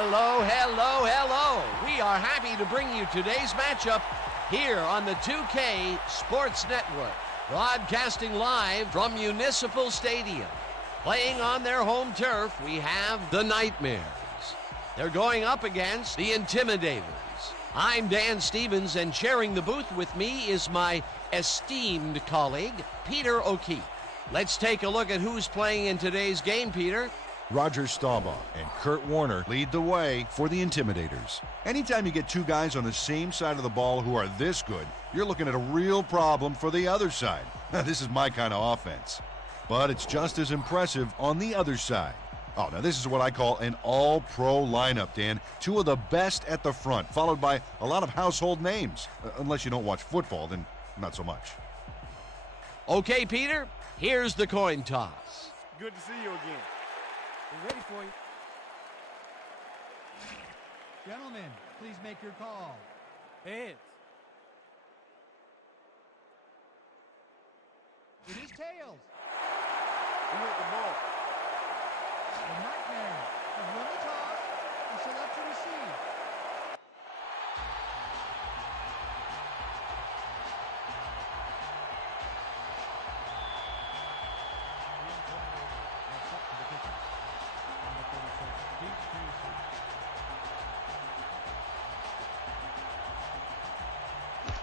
Hello, hello, hello. We are happy to bring you today's matchup here on the 2K Sports Network, broadcasting live from Municipal Stadium. Playing on their home turf, we have the Nightmares. They're going up against the Intimidators. I'm Dan Stevens, and sharing the booth with me is my esteemed colleague, Peter O'Keefe. Let's take a look at who's playing in today's game, Peter. Roger Staubach and Kurt Warner lead the way for the Intimidators. Anytime you get two guys on the same side of the ball who are this good, you're looking at a real problem for the other side. This is my kind of offense. But it's just as impressive on the other side. Oh, now this is what I call an all-pro lineup, Dan. Two of the best at the front, followed by a lot of household names. Unless you don't watch football, then not so much. Okay, Peter, here's the coin toss. Good to see you again. We're ready for you. Gentlemen, please make your call. Heads. It is tails. We want the ball. The Nightmare have won the toss and select to receive.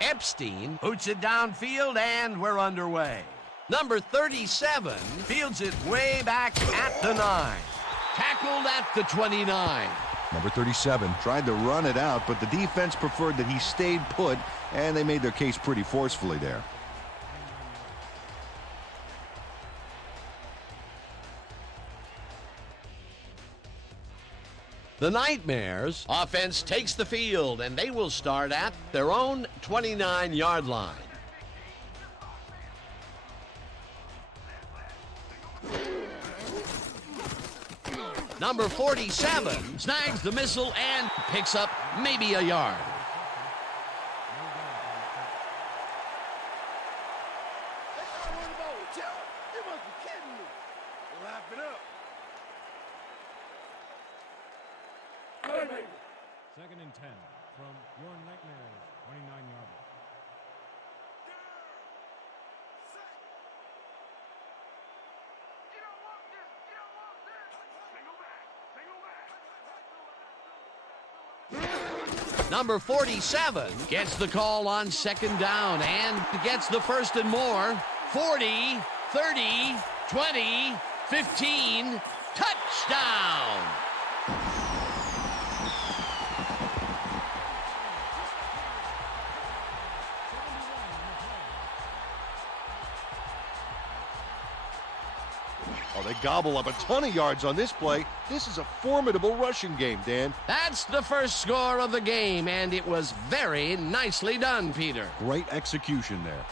Epstein boots it downfield, and we're underway. Number 37 fields it way back at the 9. Tackled at the 29. Number 37 tried to run it out, but the defense preferred that he stayed put, and they made their case pretty forcefully there. The Nightmares offense takes the field, and they will start at their own 29-yard line. Number 47 snags the missile and picks up maybe a yard. Second and 10 from your Nightmares, 29-yard line. Number 47 gets the call on second down and gets the first and more. 40, 30, 20, 15, touchdown! Oh, they gobble up a ton of yards on this play. This is a formidable rushing game, Dan. That's the first score of the game, and it was very nicely done, Peter. Great execution there.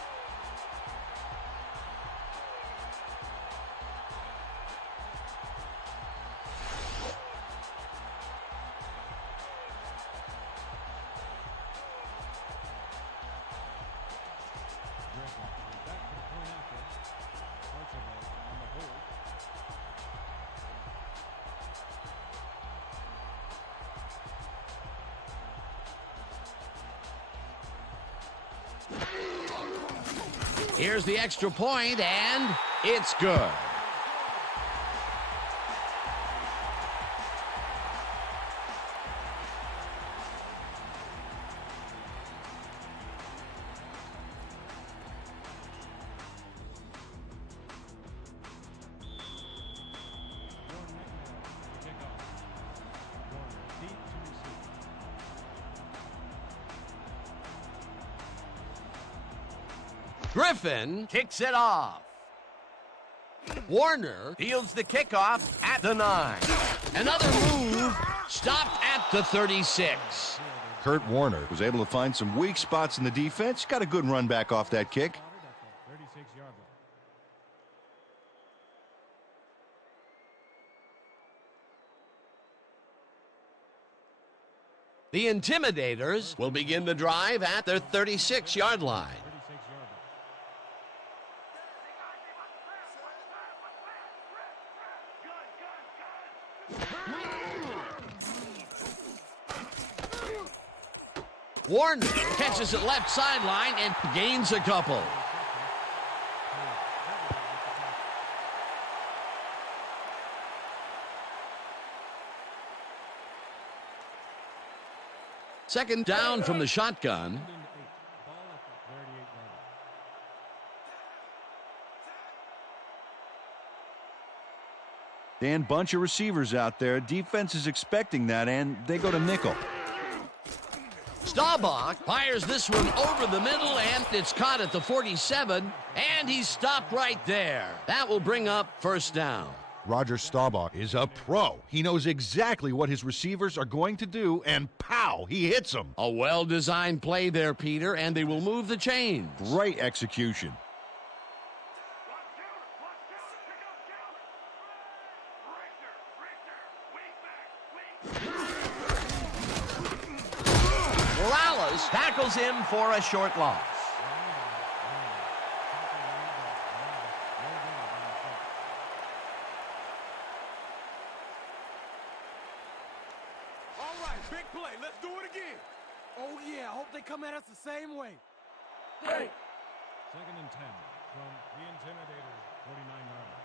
Here's the extra point, and it's good. Griffin kicks it off. Warner fields the kickoff at the 9. Another move stopped at the 36. Kurt Warner was able to find some weak spots in the defense. Got a good run back off that kick. 36-yard line. The Intimidators will begin the drive at their 36-yard line. Warner catches it left sideline and gains a couple. Second down from the shotgun. Ball at the 38-yard line. Dan, bunch of receivers out there. Defense is expecting that, and they go to nickel. Staubach fires this one over the middle, and it's caught at the 47, and he's stopped right there. That will bring up first down. Roger Staubach is a pro. He knows exactly what his receivers are going to do, and pow, he hits them. A well-designed play there, Peter, and they will move the chains. Great execution. Morales tackles him for a short loss. All right, big play. Let's do it again. Oh, yeah. I hope they come at us the same way. Hey. Second and 10 from the Intimidators, 49-yard line.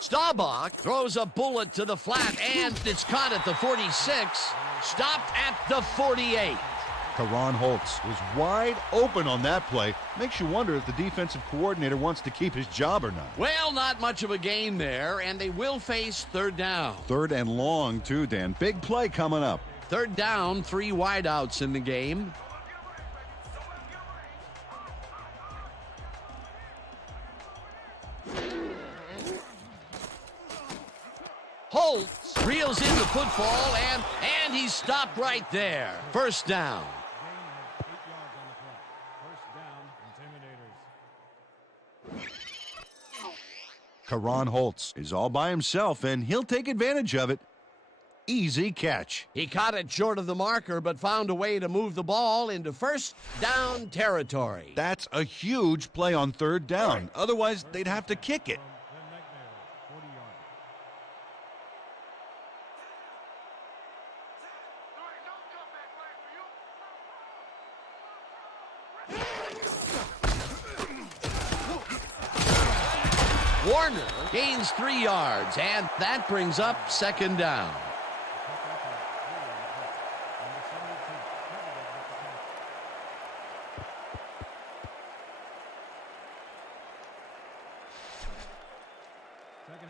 Staubach throws a bullet to the flat, and it's caught at the 46, stopped at the 48. Karan Holtz was wide open on that play. Makes you wonder if the defensive coordinator wants to keep his job or not. Well, not much of a gain there, and they will face third down. Third and long, too, Dan. Big play coming up. Third down, 3 wideouts in the game. Holtz reels in the football, and he's stopped right there. First down. Gain of 8 yards on the play. First down, Intimidators. Karan Holtz is all by himself, and he'll take advantage of it. Easy catch. He caught it short of the marker, but found a way to move the ball into first down territory. That's a huge play on third down. Otherwise, they'd have to kick it. From the Nightmares, 40 yards. Warner gains 3 yards, and that brings up second down.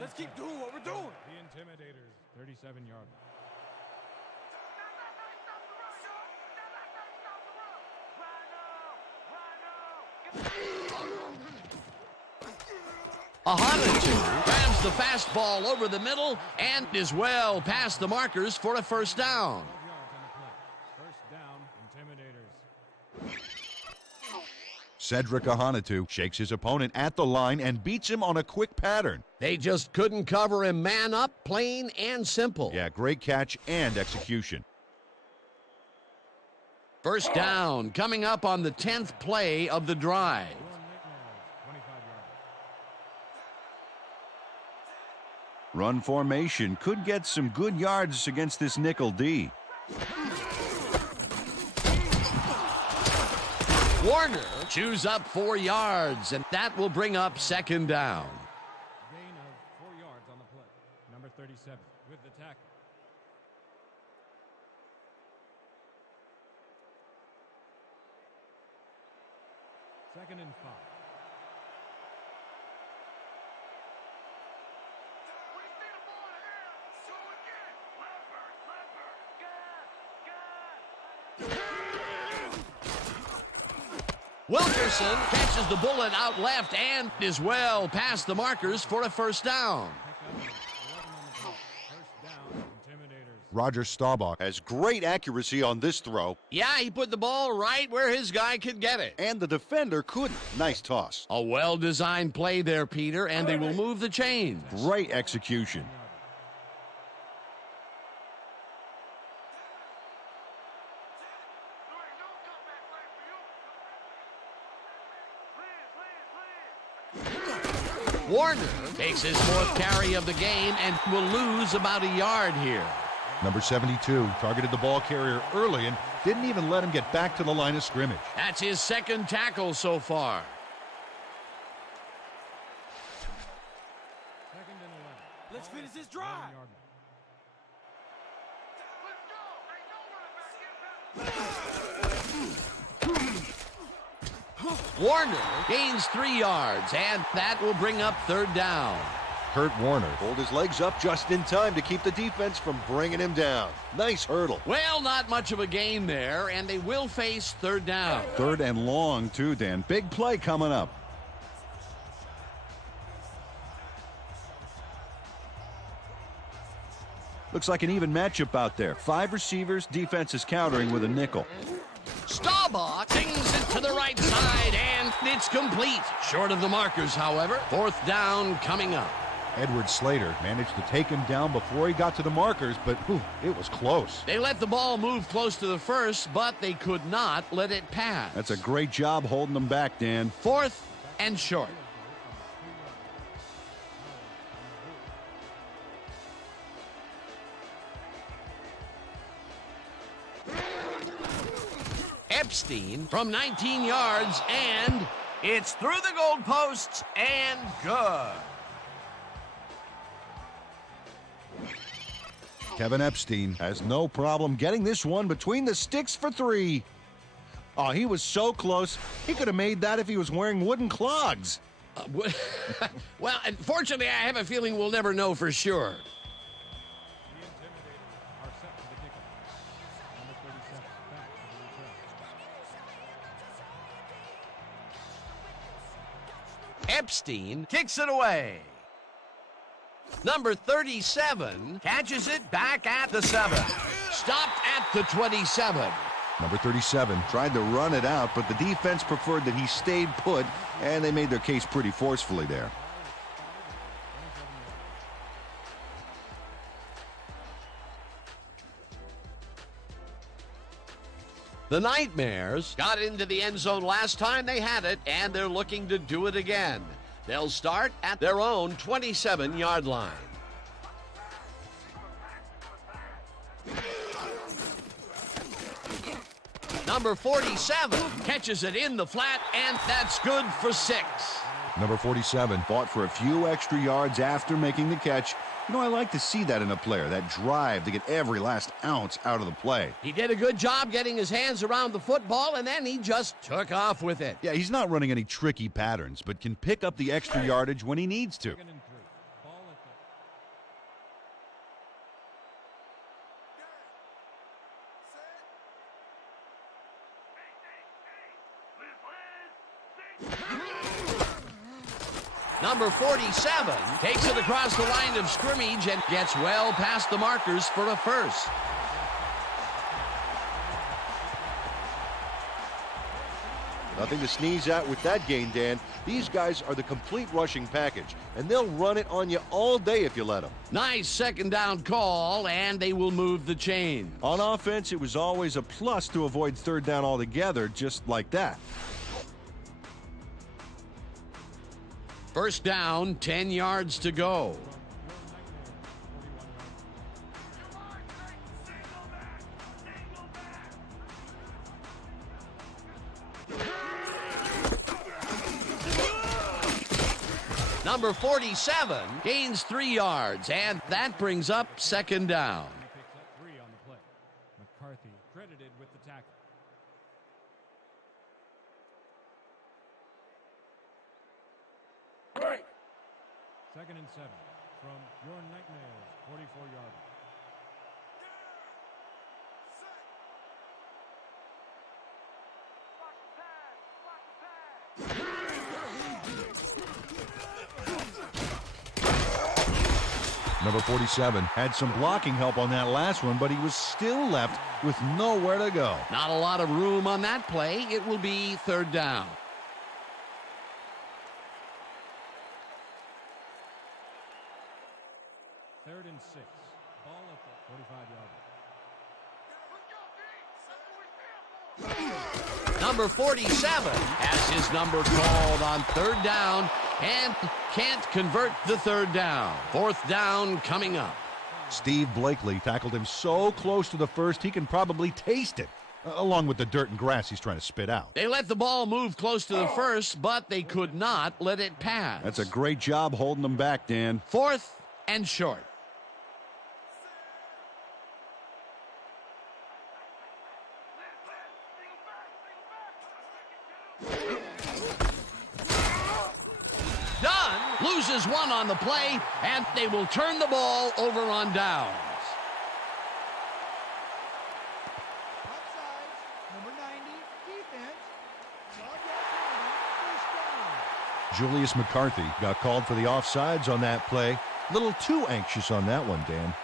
Let's keep doing what we're doing. The Intimidators, 37-yard line. Ahanotu grabs the fastball over the middle and is well past the markers for a first down. 12 yards on the play. First down, Intimidators. Cedric Ahanotu shakes his opponent at the line and beats him on a quick pattern. They just couldn't cover him man up, plain and simple. Yeah, great catch and execution. First down coming up on the 10th play of the drive. Your Nightmares, 25-yard line. Run formation could get some good yards against this nickel D. Warner chews up 4 yards, and that will bring up second down. Gain of 4 yards on the play. Number 37 with the tackle. Second and 5. Wilkerson catches the bullet out left and is well past the markers for a first down. Pick up 11 on the play. First down, Intimidators. Roger Staubach has great accuracy on this throw, Yeah, he put the ball right where his guy could get it. and the defender couldn't. Nice toss. A well-designed play there, Peter, and they will move the chains. Great execution. Warner takes his 4th carry of the game and will lose about a yard here. Number 72 targeted the ball carrier early and didn't even let him get back to the line of scrimmage. That's his 2nd tackle so far. 2nd and 11. Let's finish this drive. 11-yard line. Warner gains 3 yards, and that will bring up 3rd down. Kurt Warner pulled his legs up just in time to keep the defense from bringing him down. Nice hurdle. Well, not much of a gain there, and they will face 3rd down. 3rd and long, too, Dan. Big play coming up. Looks like an even matchup out there. 5 receivers, defense is countering with a nickel. Staubach sings it to the right side, and it's complete. Short of the markers, however. 4th down coming up. Edward Slater managed to take him down before he got to the markers, but it was close. They let the ball move close to the 1st, but they could not let it pass. That's a great job holding them back, Dan. 4th and short. Epstein from 19 yards, and it's through the goalposts and good. Kevin Epstein has no problem getting this one between the sticks for 3. Oh, he was so close. He could have made that if he was wearing wooden clogs. Well, unfortunately, I have a feeling we'll never know for sure. The Intimidators are set for the kickoff. Number 37, back for the return. Epstein kicks it away. Number 37 catches it back at the 7. Stopped at the 27. Number 37 tried to run it out, but the defense preferred that he stayed put, and they made their case pretty forcefully there. The Nightmares got into the end zone last time they had it, and they're looking to do it again. They'll start at their own 27-yard line. Number 47 catches it in the flat, and that's good for 6. Number 47 fought for a few extra yards after making the catch. You know, I like to see that in a player, that drive to get every last ounce out of the play. He did a good job getting his hands around the football, and then he just took off with it. Yeah, he's not running any tricky patterns, but can pick up the extra yardage when he needs to. 2nd and 3. Ball at the Number 47 takes it across the line of scrimmage and gets well past the markers for a first. Nothing to sneeze at with that gain, Dan. These guys are the complete rushing package, and they'll run it on you all day if you let them. Nice 2nd down call, and they will move the chain. On offense, it was always a plus to avoid 3rd down altogether, just like that. 1st down, 10 yards to go. Number 47 gains 3 yards, and that brings up 2nd down. He picks up 3 on the play. McCarthy credited with the tackle. Break. 2nd and 7 from your Nightmares, 44-yard line. Number 47 had some blocking help on that last one, but he was still left with nowhere to go. Not a lot of room on that play. It will be 3rd down. Third and 6. Ball at the 45-yard line. Number 47 has his number called on 3rd down, and can't convert the third down. Fourth down coming up. Steve Blakely tackled him so close to the first he can probably taste it, along with the dirt and grass he's trying to spit out. They let the ball move close to the first, but they could not let it pass. That's a great job holding them back, Dan. Fourth and short. Dunn loses one on the play, and they will turn the ball over on downs. Offsides, number 90, defense. 12-yard penalty, first down. Julius McCarthy got called for the offsides on that play. A little too anxious on that one, Dan.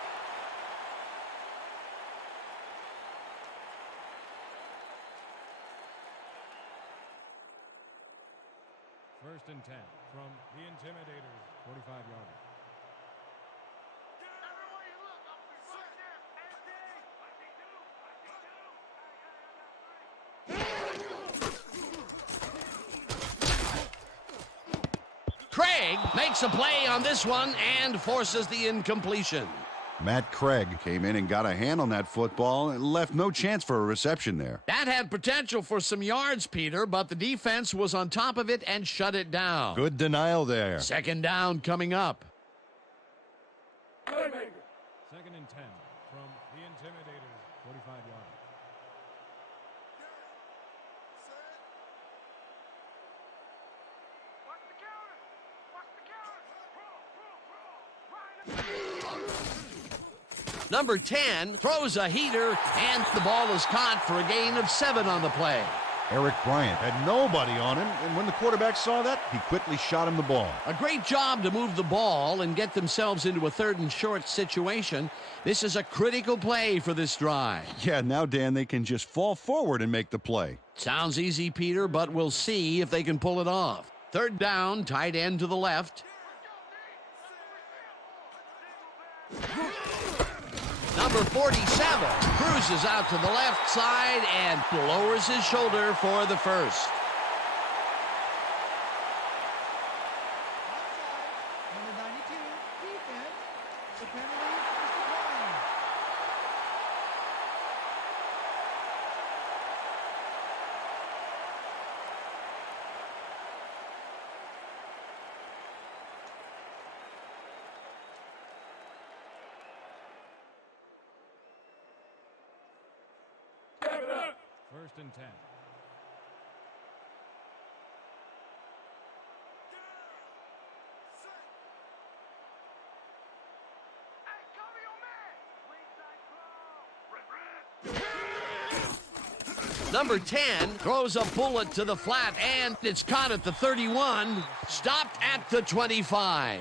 First and 10 from the Intimidators, 45-yard. Craig makes a play on this one and forces the incompletion. Matt Craig came in and got a hand on that football and left no chance for a reception there. That had potential for some yards, Peter, but the defense was on top of it and shut it down. Good denial there. Second down coming up. Second and 10 from the Intimidators, 45-yard. Number 10 throws a heater, and the ball is caught for a gain of 7 on the play. Eric Bryant had nobody on him, and when the quarterback saw that, he quickly shot him the ball. A great job to move the ball and get themselves into a third and short situation. This is a critical play for this drive. Yeah, now, Dan, they can just fall forward and make the play. Sounds easy, Peter, but we'll see if they can pull it off. Third down, tight end to the left. Number 47 cruises out to the left side and lowers his shoulder for the first. Offsides, number 92, defense. The penalty is declined. First and 10. Number 10 throws a bullet to the flat, and it's caught at the 31, stopped at the 25.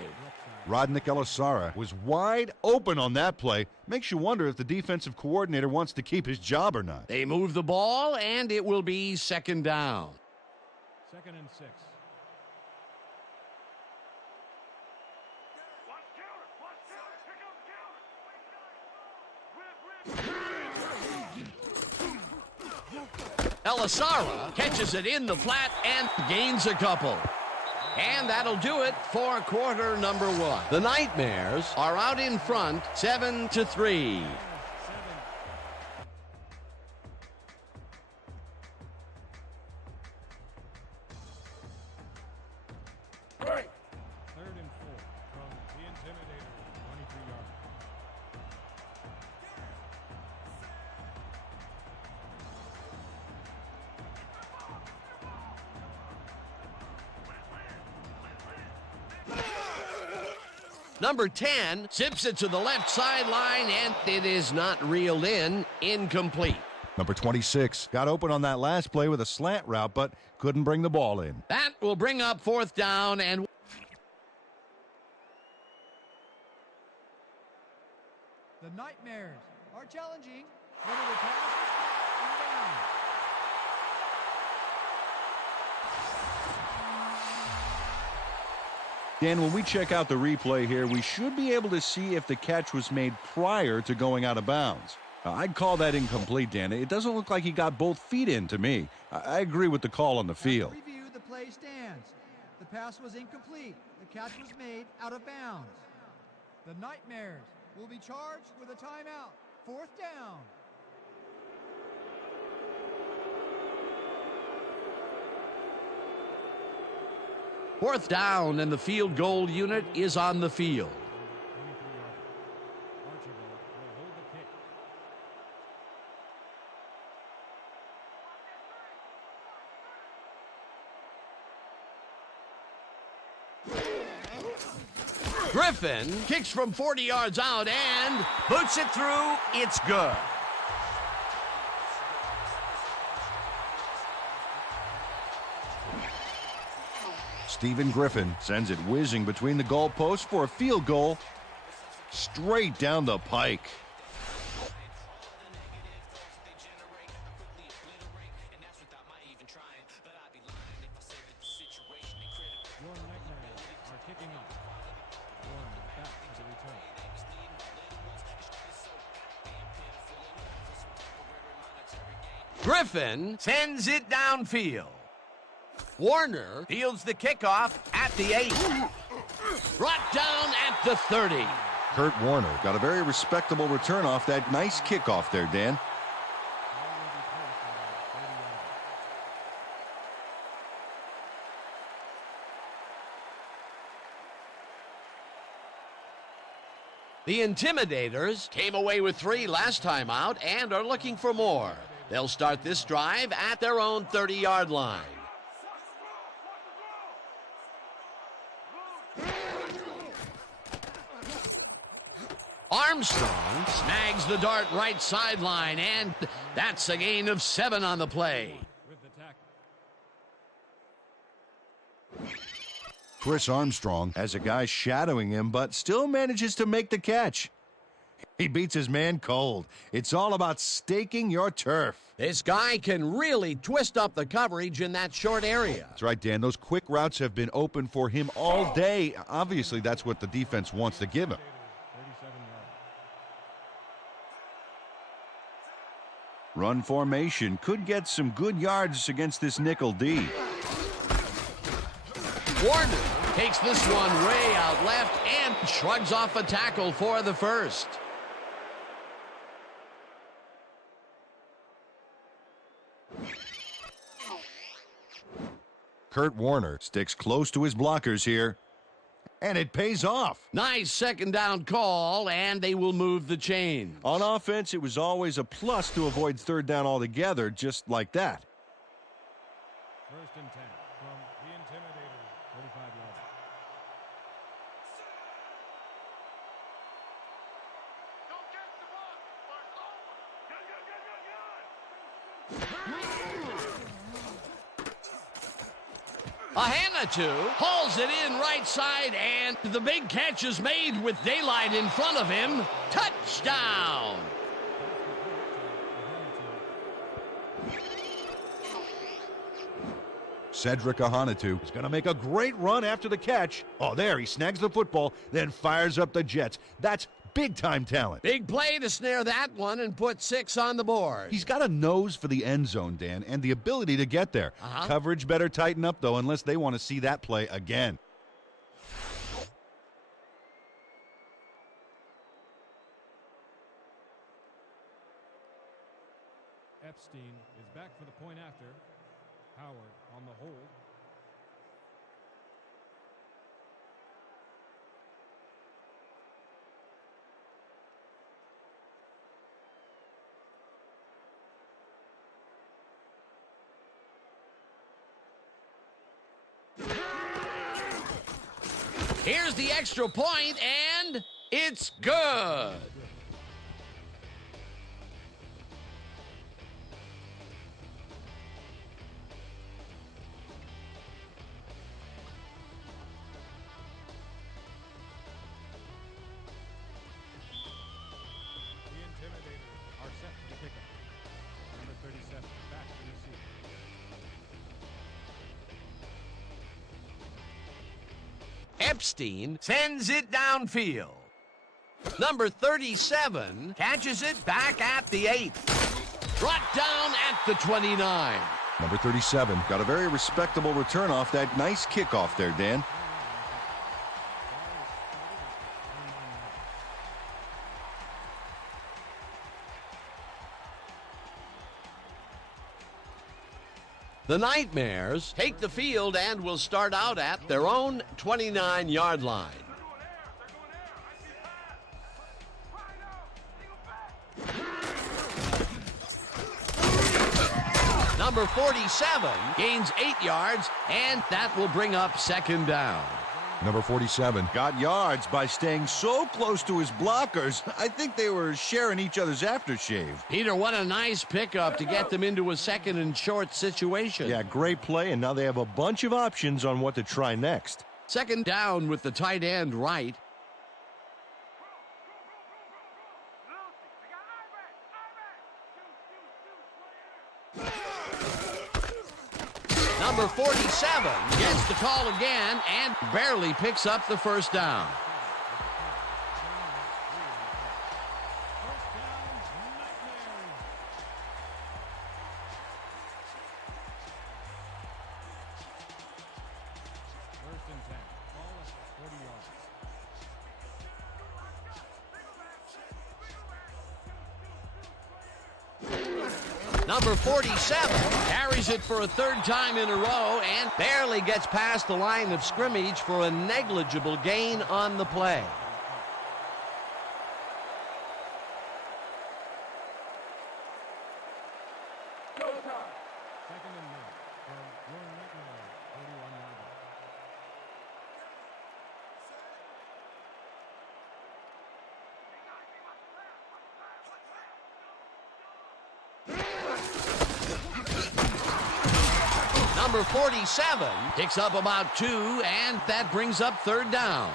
Rodnick Elisara was wide open on that play. Makes you wonder if the defensive coordinator wants to keep his job or not. They move the ball, and it will be second down. Second and 6. Elisara catches it in the flat and gains a couple. And that'll do it for quarter number 1. The Nightmares are out in front, 7-3. Third and 4 from the Intimidators, 23-yard. Number 10 zips it to the left sideline, and it is not reeled in. Incomplete. Number 26 got open on that last play with a slant route, but couldn't bring the ball in. That will bring up fourth down, and The Nightmares are challenging whether the pass is caught and down. Dan, when we check out the replay here, we should be able to see if the catch was made prior to going out of bounds. I'd call that incomplete, Dan. It doesn't look like he got both feet in to me. I agree with the call on the field. Review, the play stands. The pass was incomplete. The catch was made out of bounds. The Nightmares will be charged with a timeout. 4th down. Fourth down, and the field goal unit is on the field. 23 yards. Archibald will hold the kick. Griffin kicks from 40 yards out and boots it through. It's good. Stephen Griffin sends it whizzing between the goalposts for a field goal straight down the pike. Your Nightmares are kicking off. Warren back for the return. Griffin sends it downfield. Warner fields the kickoff at the 8. Brought down at the 30. Kurt Warner got a very respectable return off that nice kickoff there, Dan. Ball will be placed around 30 yards. The Intimidators came away with 3 last time out and are looking for more. They'll start this drive at their own 30-yard line. Armstrong snags the dart right sideline, and that's a gain of 7 on the play. With the tackle. Chris Armstrong has a guy shadowing him, but still manages to make the catch. He beats his man cold. It's all about staking your turf. This guy can really twist up the coverage in that short area. That's right, Dan. Those quick routes have been open for him all day. Obviously, that's what the defense wants to give him. 37 yards. Run formation could get some good yards against this nickel D. Warner takes this one way out left and shrugs off a tackle for the first. Kurt Warner sticks close to his blockers here, and it pays off. Nice second down call, and they will move the chain. On offense, it was always a plus to avoid third down altogether, just like that. 1st and 10 from the Intimidators, 35 yards. Ahanitu hauls it in right side, and the big catch is made with daylight in front of him. Touchdown! Cedric Ahanitu is going to make a great run after the catch. Oh, there, he snags the football, then fires up the Jets. That's big-time talent. Big play to snare that one and put 6 on the board. He's got a nose for the end zone, Dan, and the ability to get there. Coverage better tighten up, though, unless they want to see that play again. Epstein is back for the point after. Howard on the hold. Here's the extra point, and it's good. The Intimidators are set for the kickoff. Number 37 back to receive. Epstein sends it downfield. Number 37 catches it back at the 8. Brought down at the 29. Number 37 got a very respectable return off that nice kickoff there, Dan. The Nightmares take the field and will start out at their own 29-yard line. Number 47 gains 8 yards, and that will bring up second down. Number 47 got yards by staying so close to his blockers. I think they were sharing each other's aftershave. Peter, what a nice pickup to get them into a second and short situation. Yeah, great play, and now they have a bunch of options on what to try next. Second down with the tight end right. Number 47 gets the call again and barely picks up the first down. First and 10. Ball at 40 yards. Number 47 carries it for a third time in a row and barely gets past the line of scrimmage for a negligible gain on the play. Second and 9 from your Nightmares, 41-yard line. Number 47 picks up about 2, and that brings up third down.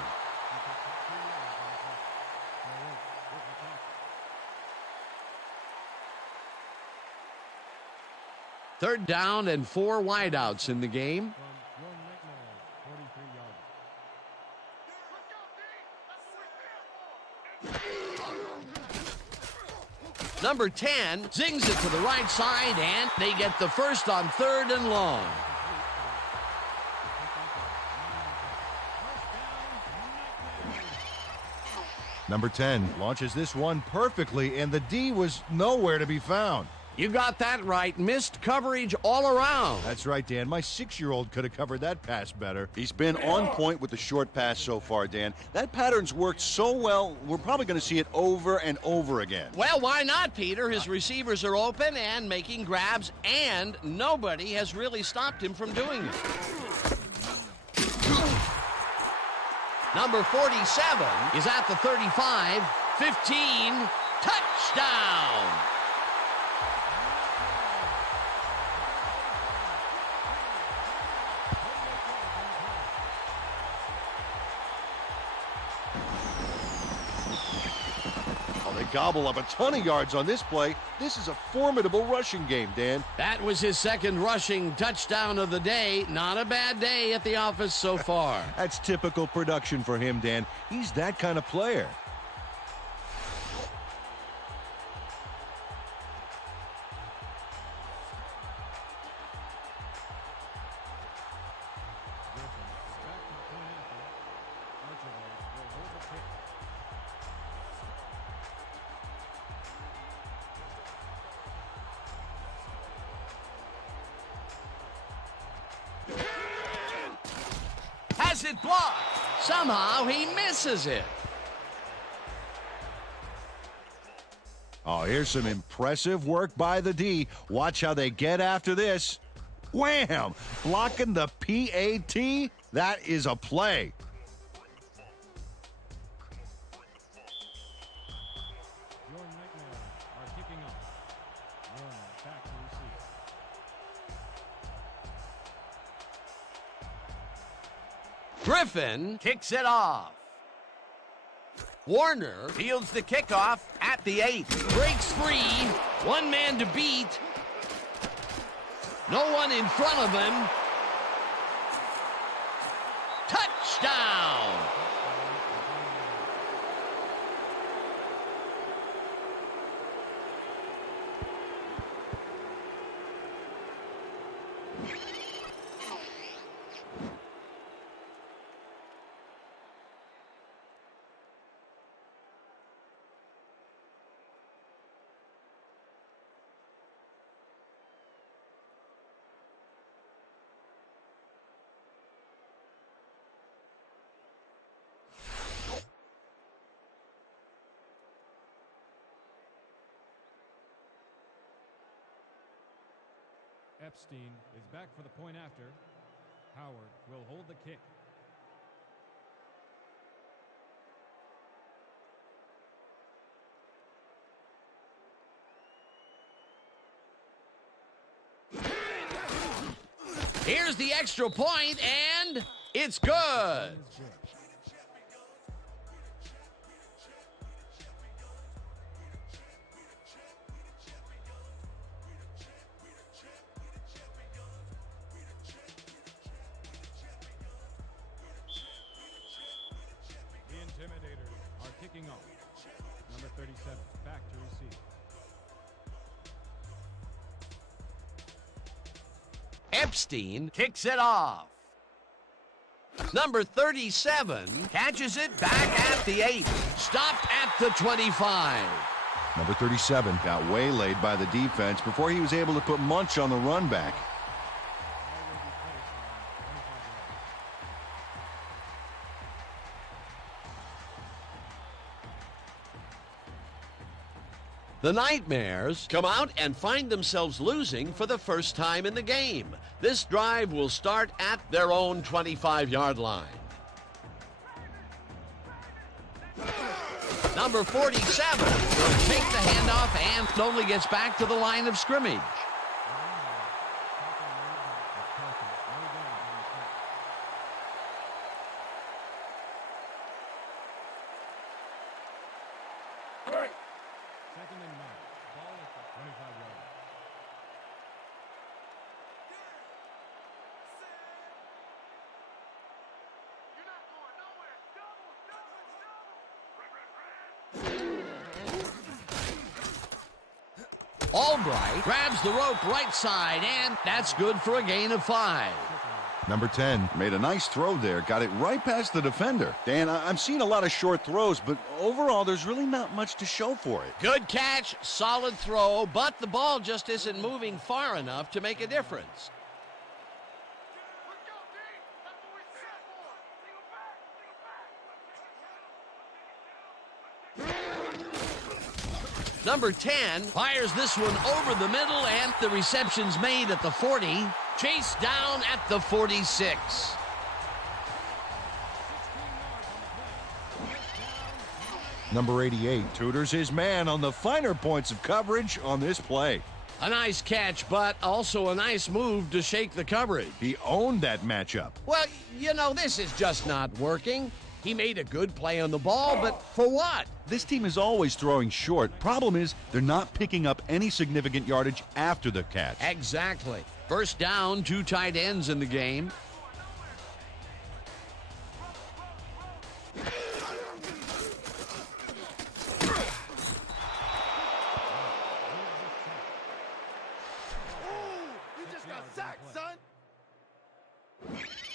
Third down and 4 wideouts in the game. From your Nightmares, 43-yard line. Number 10 zings it to the right side, and they get the first on third and long. Number 10 launches this one perfectly, and the D was nowhere to be found. You got that right. Missed coverage all around. That's right, Dan. My 6-year-old could have covered that pass better. He's been on point with the short pass so far, Dan. That pattern's worked so well, we're probably going to see it over and over again. Well, why not, Peter? His receivers are open and making grabs, and nobody has really stopped him from doing it. Number 47 is at the 35, 15, touchdown! Gobble up a ton of yards on this play. This is a formidable rushing game, Dan. That was his second rushing touchdown of the day. Not a bad day at the office so far. That's typical production for him, Dan. He's that kind of player. Griffin is back to the point after. Archibald will hold the kick. Has it blocked. Somehow he misses it. Oh, here's some impressive work by the D. Watch how they get after this. Wham! Blocking the PAT. That is a play. Your Nightmares are kicking off. Warner back to receive. Griffin kicks it off. Warner fields the kickoff at the 8. Breaks free. One man to beat. No one in front of him. Touchdown! Epstein is back for the point after. Howard will hold the kick. Here's the extra point, and it's good. The Intimidators are kicking off. Number 37, back to receive. Epstein kicks it off. Number 37 catches it back at the 8. Stopped at the 25. Number 37 got waylaid by the defense before he was able to put Munch on the run back. The Nightmares come out and find themselves losing for the first time in the game. This drive will start at their own 25-yard line. Number 47 will take the handoff and only gets back to the line of scrimmage. Second and 9. Ball at the 25-yard line. Albright grabs the rope right side, and that's good for a gain of 5. Number 10 made a nice throw there, got it right past the defender. Dan, I'm seeing a lot of short throws, but overall there's really not much to show for it. Good catch, solid throw, but the ball just isn't moving far enough to make a difference. Number 10 fires this one over the middle, and the reception's made at the 40. Chased down at the 46. Number 88 tutors his man on the finer points of coverage on this play. A nice catch, but also a nice move to shake the coverage. He owned that matchup. Well, you know, this is just not working. He made a good play on the ball, but for what? This team is always throwing short. Problem is, they're not picking up any significant yardage after the catch. Exactly. First down, 2 tight ends in the game. You just got sacked, son.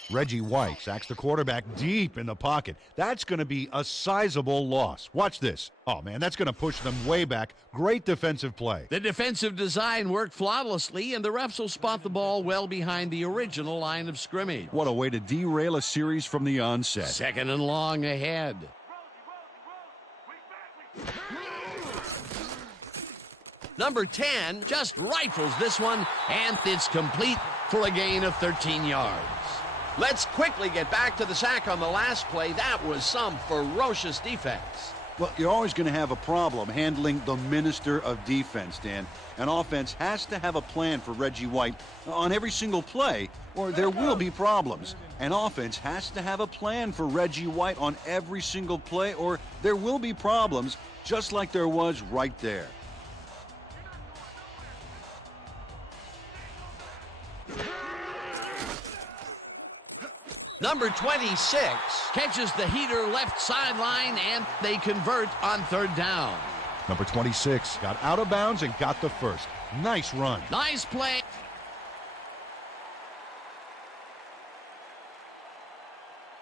Reggie White sacks the quarterback deep in the pocket. That's going to be a sizable loss. Watch this. Oh, man, that's going to push them way back. Great defensive play. The defensive design worked flawlessly, and the refs will spot the ball well behind the original line of scrimmage. What a way to derail a series from the onset. Second and long ahead. Number 10 just rifles this one, and it's complete for a gain of 13 yards. Let's quickly get back to the sack on the last play. That was some ferocious defense. Well, you're always going to have a problem handling the minister of defense, Dan. An offense has to have a plan for Reggie White on every single play, or there will be problems. An offense has to have a plan for Reggie White on every single play, or there will be problems, just like there was right there. Number 26 catches the heater left sideline, and they convert on third down. Number 26 got out of bounds and got the first. Nice run. Nice play.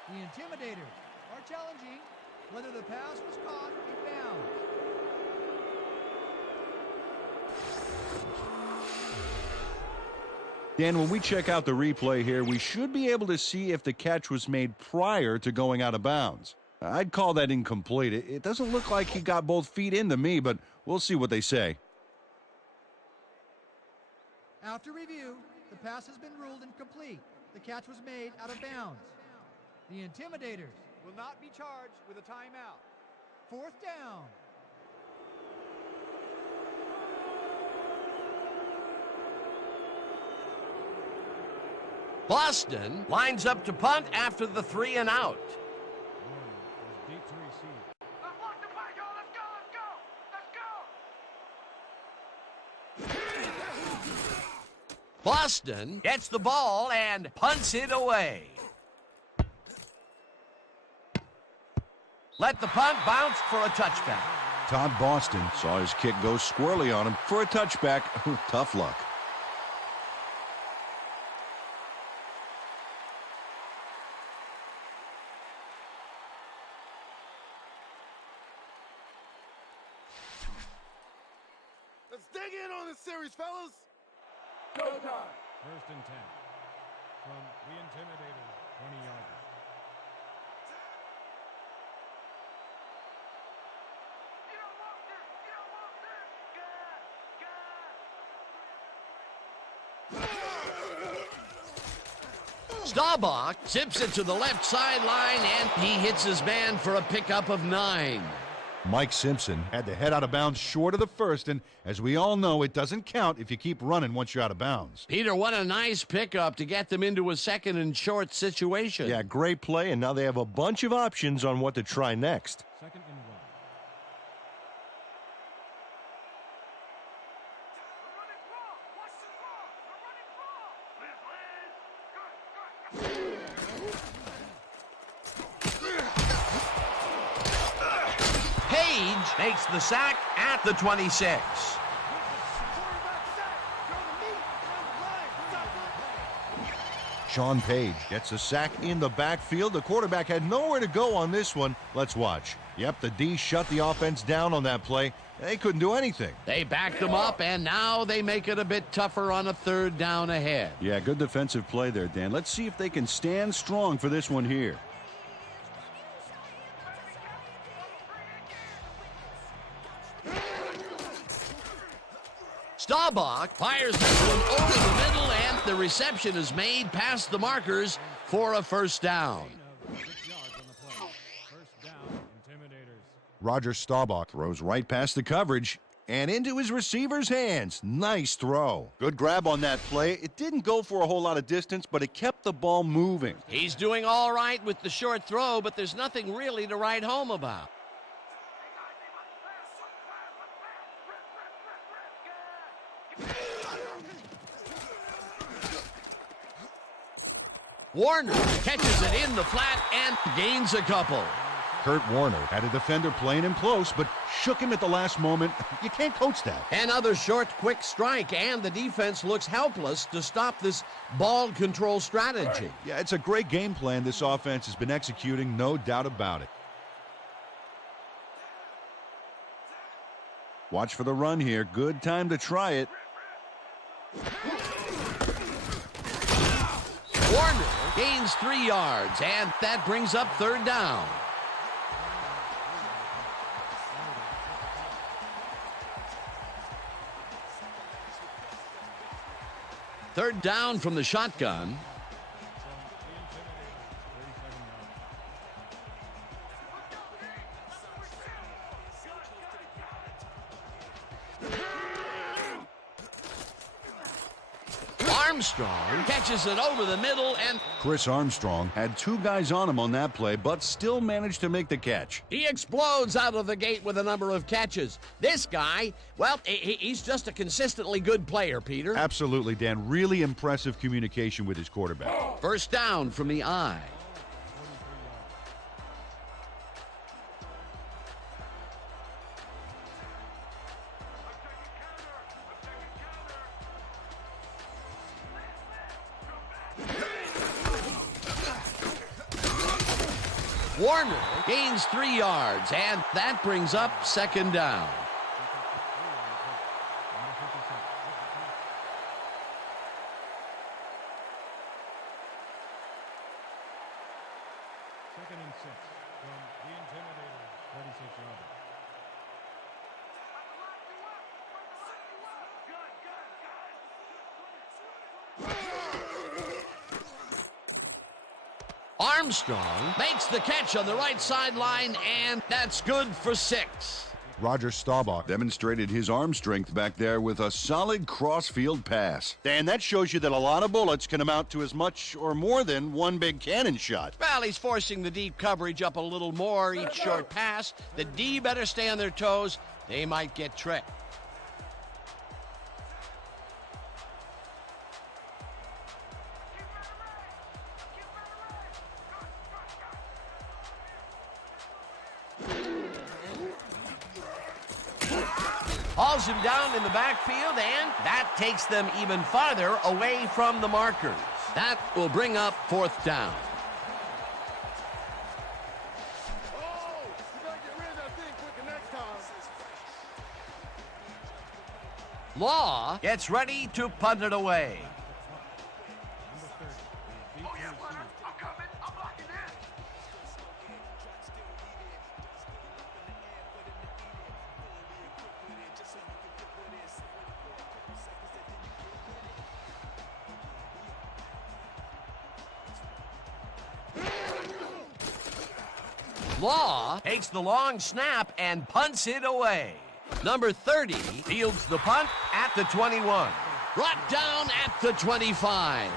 The Intimidators are challenging whether the pass was caught in bounds. Dan, when we check out the replay here, we should be able to see if the catch was made prior to going out of bounds. I'd call that incomplete. It doesn't look like he got both feet into me, but we'll see what they say. After review, The pass has been ruled incomplete. The catch was made out of bounds. The Intimidators will not be charged with a timeout. 4th down. Boston lines up to punt after the 3 and out. Warner is deep to receive. Boston gets the ball and punts it away. Let the punt bounce for a touchback. Todd Boston saw his kick go squirrely on him for a touchback. Tough luck. Let's dig in on this series, fellas. First and 10 from the Intimidators, 20 yards. Staubach zips it to the left sideline, and he hits his man for a pickup of 9. Mike Simpson had to head out of bounds short of the first, and as we all know, it doesn't count if you keep running once you're out of bounds. Peter, what a nice pickup to get them into a 2nd and short situation. Yeah, great play, and now they have a bunch of options on what to try next. 2nd and 1. Page makes the sack at the 26. Sean Page gets a sack in the backfield. The quarterback had nowhere to go on this one. Let's watch. Yep, the D shut the offense down on that play. They couldn't do anything. They backed them up, and now they make it a bit tougher on a 3rd down ahead. Yeah, good defensive play there, Dan. Let's see if they can stand strong for this one here. Staubach fires this one over the middle, and the reception is made past the markers for a 1st down. 6 yards on the play. 1st down, Intimidators. Roger Staubach Throws right past the coverage and into his receiver's hands. Nice throw. Good grab on that play. It didn't go for a whole lot of distance, but it kept the ball moving. He's doing all right with the short throw, but there's nothing really to write home about. Warner catches it in the flat and gains a couple. Kurt Warner had a defender playing him close, but shook him at the last moment. You can't coach that. Another short, quick strike, and the defense looks helpless to stop this ball control strategy. Yeah, it's a great game plan this offense has been executing, no doubt about it. Watch for the run here. Good time to try it. Warner gains 3 yards, and that brings up 3rd down. Third down from the shotgun. Armstrong catches it over the middle, and Chris Armstrong had 2 guys on him on that play, but still managed to make the catch. he explodes out of the gate with a number of catches. This guy, well, he's just a consistently good player, Peter. Absolutely, Dan. Really impressive communication with his quarterback. 1st down from the I. Warner gains 3 yards, and that brings up 2nd down. Second and 6 from the Intimidators, 46 yards. Armstrong makes the catch on the right sideline, and that's good for 6. Roger Staubach Demonstrated his arm strength back there with a solid cross-field pass. Dan, that shows you that a lot of bullets can amount to as much or more than one big cannon shot. Well, he's forcing the deep coverage up a little more each short pass. The D better stay on their toes. They might get tricked. Hauls him down in the backfield, and that takes them even farther away from the markers. That will bring up 4th down. Oh, you better get rid of that thing quicker next time. Law gets ready to punt it away. Law takes the long snap and punts it away. Number 30 fields the punt at the 21. Brought down at the 25.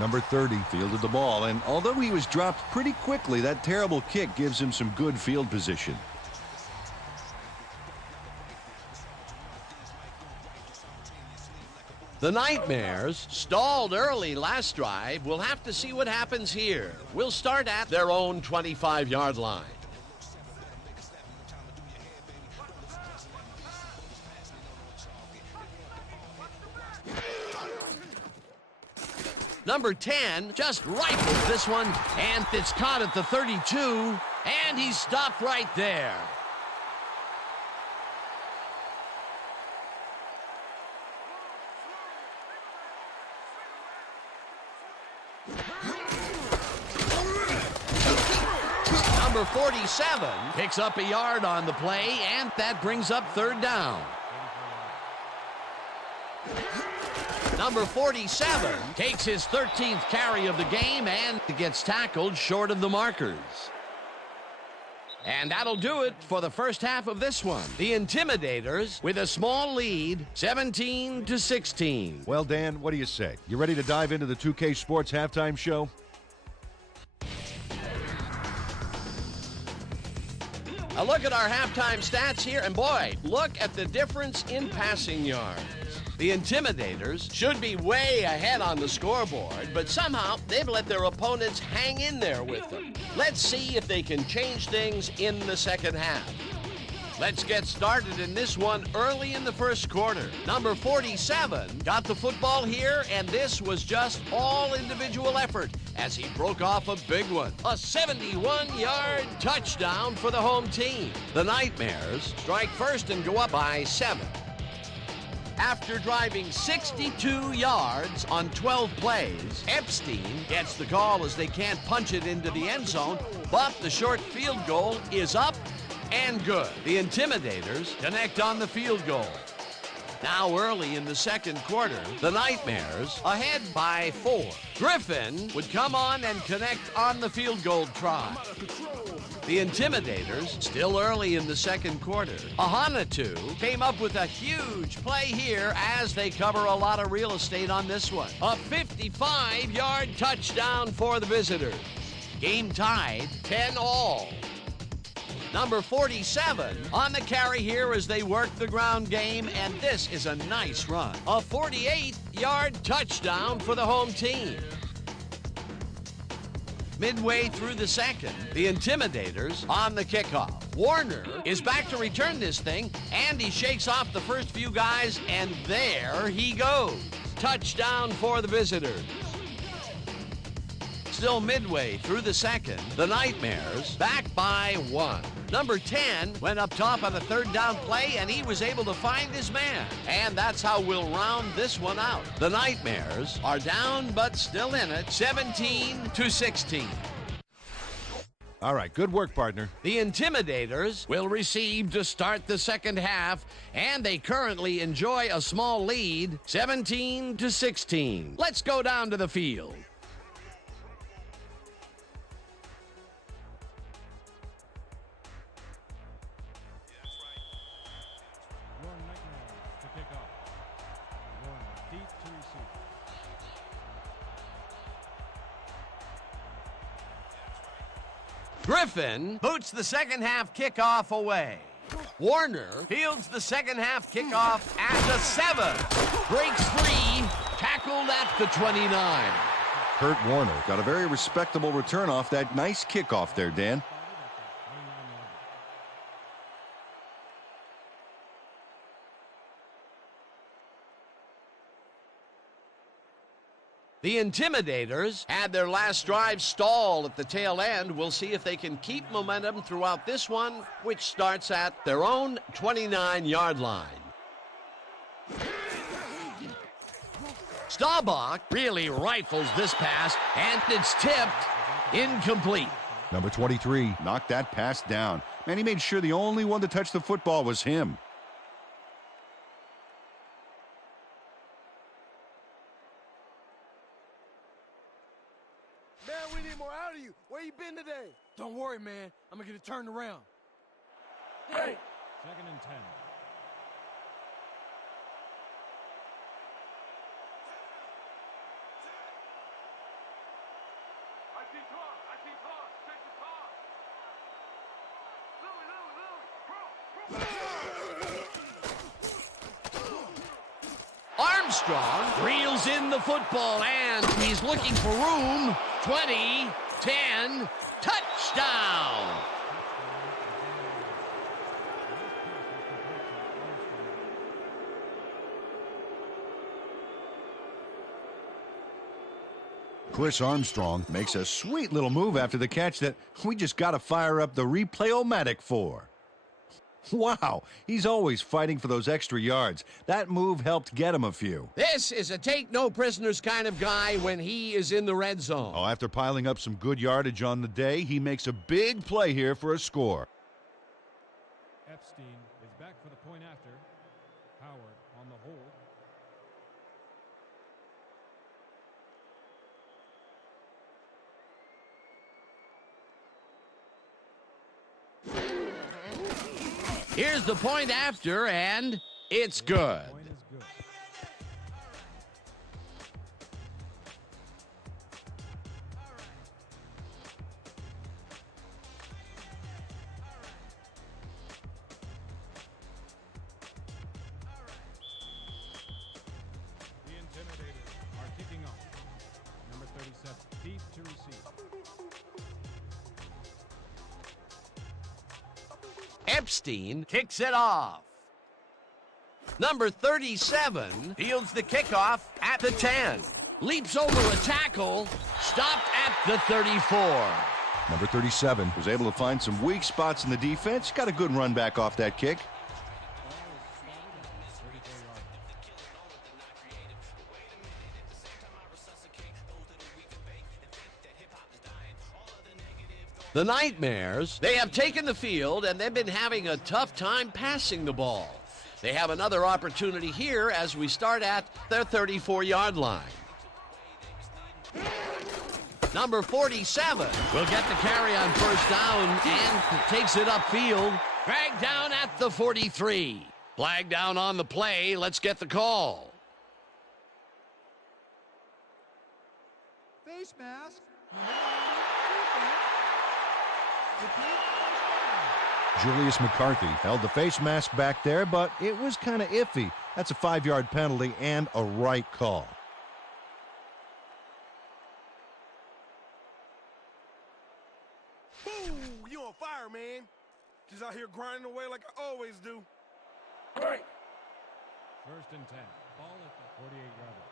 Number 30 Fielded the ball, and although he was dropped pretty quickly, that terrible kick gives him some good field position. The Nightmares stalled early last drive. We'll have to see what happens here. We'll start at their own 25-yard line. Number 10 just rifles this one, and it's caught at the 32, and he's stopped right there. Number 47 picks up a yard on the play, and that brings up 3rd down. Number 47 takes his 13th carry of the game and gets tackled short of the markers. And that'll do it for the first half of this one. The Intimidators with a small lead, 17-16. Well, Dan, what do you say? You ready to dive into the 2K Sports halftime show? A look at our halftime stats here, and boy, look at the difference in passing yards. The Intimidators should be way ahead on the scoreboard, but somehow they've let their opponents hang in there with them. Let's see if they can change things in the second half. Let's get started in this one early in the first quarter. Number 47 got the football here, and this was just all individual effort as he broke off a big one. A 71-yard touchdown for the home team. The Nightmares strike first and go up by 7. After driving 62 yards on 12 plays, Epstein gets the call as they can't punch it into the end zone, but the short field goal is up and good. The Intimidators connect on the field goal. Now early in the second quarter, the Nightmares ahead by 4. Griffin would come on and connect on the field goal try. The Intimidators still early in the second quarter. Ahanatu came up with a huge play here as they cover a lot of real estate on this one. A 55-yard touchdown for the visitors. Game tied 10-all. Number 47 on the carry here as they work the ground game, and this is a nice run. A 48-yard touchdown for the home team. Midway through the second, the Intimidators on the kickoff. Warner is back to return this thing, and he shakes off the first few guys, and there he goes. Touchdown for the visitors. Still midway through the second, the Nightmares back by 1. Number 10 went up top on a third down play, and he was able to find his man. And that's how we'll round this one out. The Nightmares are down but still in it, 17-16. All right, good work, partner. The Intimidators will receive to start the second half, and they currently enjoy a small lead, 17-16. Let's go down to the field. Griffin boots the second half kickoff away. Warner fields the second half kickoff at the 7. Breaks free, tackled at the 29. Kurt Warner got a very respectable return off that nice kickoff there, Dan. The Intimidators had their last drive stall at the tail end. We'll see if they can keep momentum throughout this one, which starts at their own 29-yard line. Staubach really rifles this pass, and it's tipped incomplete. Number 23 knocked that pass down. Man, he made sure the only one to touch the football was him. Man, we need more out of you. Where you been today? Don't worry, man. I'm gonna get it turned around. Hey! 2nd and 10. Armstrong reels in the football, and he's looking for room. 20, 10, touchdown! Chris Armstrong makes a sweet little move after the catch that we just got to fire up the replay-o-matic for. Wow, he's always fighting for those extra yards. That move helped get him a few. This is a take-no-prisoners kind of guy when he is in the red zone. Oh, after piling up some good yardage on the day, he makes a big play here for a score. Epstein is back for the point after. Howard on the hold. Here's the point after, and it's good. Point is good. The Intimidators are kicking off. Number 37, deep to receive. Epstein kicks it off. Number 37 fields the kickoff at the 10. Leaps over a tackle, stopped at the 34. Number 37 was able to find some weak spots in the defense. Got a good run back off that kick. The Nightmares, they have taken the field, and they've been having a tough time passing the ball. They have another opportunity here as we start at their 34-yard line. Number 47 will get the carry on first down and takes it upfield. Dragged down at the 43. Flag down on the play. Let's get the call. Face mask. Number 90, defense. Repeat, first down. Julius McCarthy held the face mask back there, but it was kind of iffy. That's a 5-yard penalty and a right call. Ooh, you on fire, man. Just out here grinding away like I always do. Great. 1st and 10. Ball at the 48-yard line.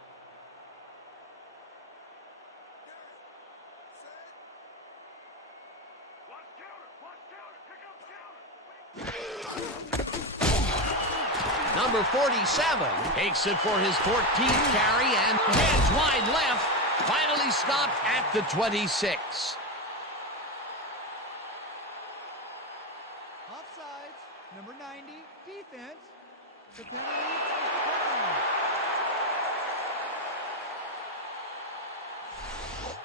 Number 47 takes it for his 14th carry and heads wide left. Finally stopped at the 26. Offsides. Number 90, defense. The penalty is declined.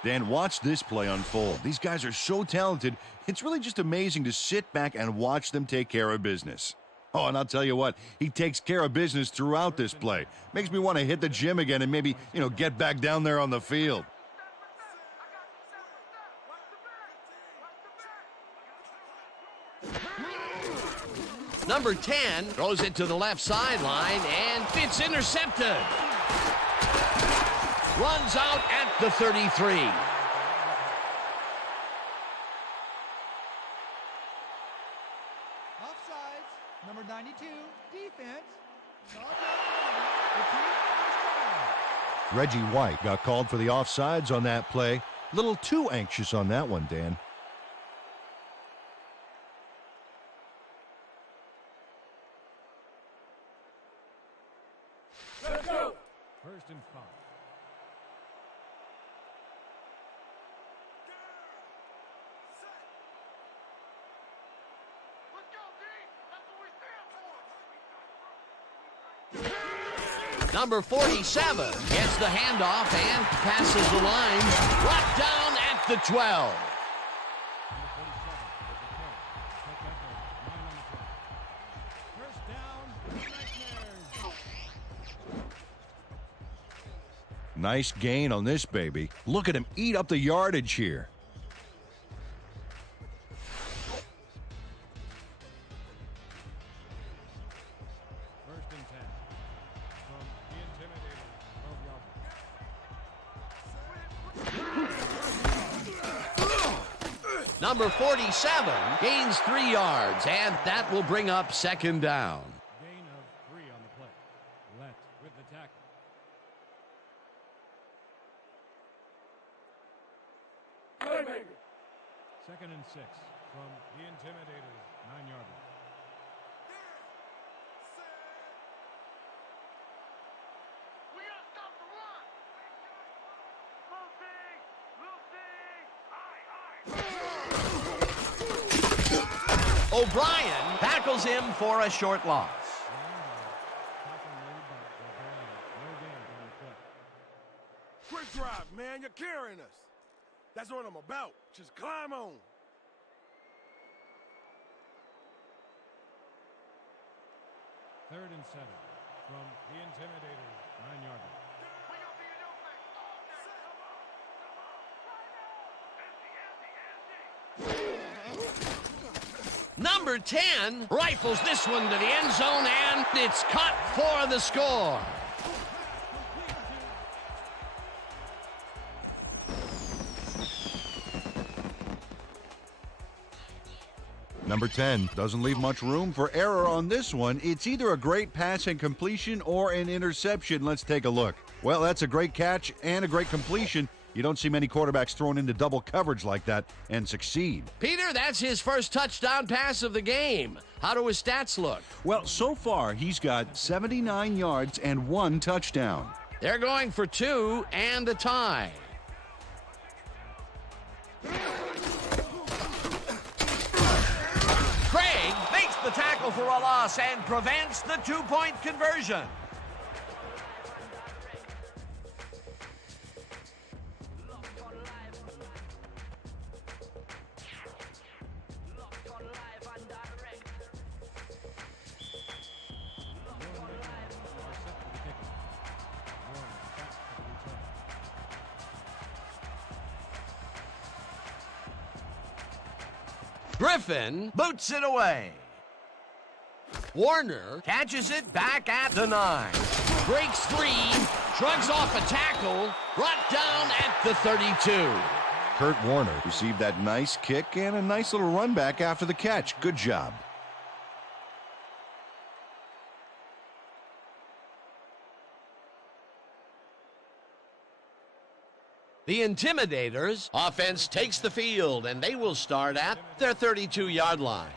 Dan, watch this play unfold. These guys are so talented, it's really just amazing to sit back and watch them take care of business. Oh, and I'll tell you what, he takes care of business throughout this play. Makes me want to hit the gym again and maybe, get back down there on the field. Number 10 throws it to the left sideline, and it's intercepted. Runs out at the 33. Offsides. Number 92, defense. Repeat first down. Reggie White got called for the offsides on that play. Little too anxious on that one, Dan. Let's go. First and 5. Number 47 gets the handoff and passes the line. Brought down at the 12. First down, Nightmares. Nice gain on this baby. Look at him eat up the yardage here. First and 10 from the Intimidator, 12 yards. Number 47 gains 3 yards, and that will bring up second down. Gain of 3 on the play. Let with the tackle. Second and 6 from the Intimidators, 9-yard line. O'Brien tackles him for a short loss. Tackle made by O'Brien. No gain on the play. Quick drive, man. You're carrying us. That's what I'm about. Just climb on. Third and 7 from the Intimidators, 9-yard line. Number 10 rifles this one to the end zone, and it's caught for the score. Number 10 doesn't leave much room for error on this one. It's either a great pass and completion or an interception. Let's take a look. Well, that's a great catch and a great completion. You don't see many quarterbacks thrown into double coverage like that and succeed. Peter, that's his first touchdown pass of the game. How do his stats look? Well, so far, he's got 79 yards and 1 touchdown. They're going for 2 and a tie. Craig makes the tackle for a loss and prevents the 2-point conversion. Griffin boots it away. Warner catches it back at the 9. Breaks 3, shrugs off a tackle, brought down at the 32. Kurt Warner received that nice kick and a nice little run back after the catch. Good job. The Intimidators offense takes the field, and they will start at their 32-yard line.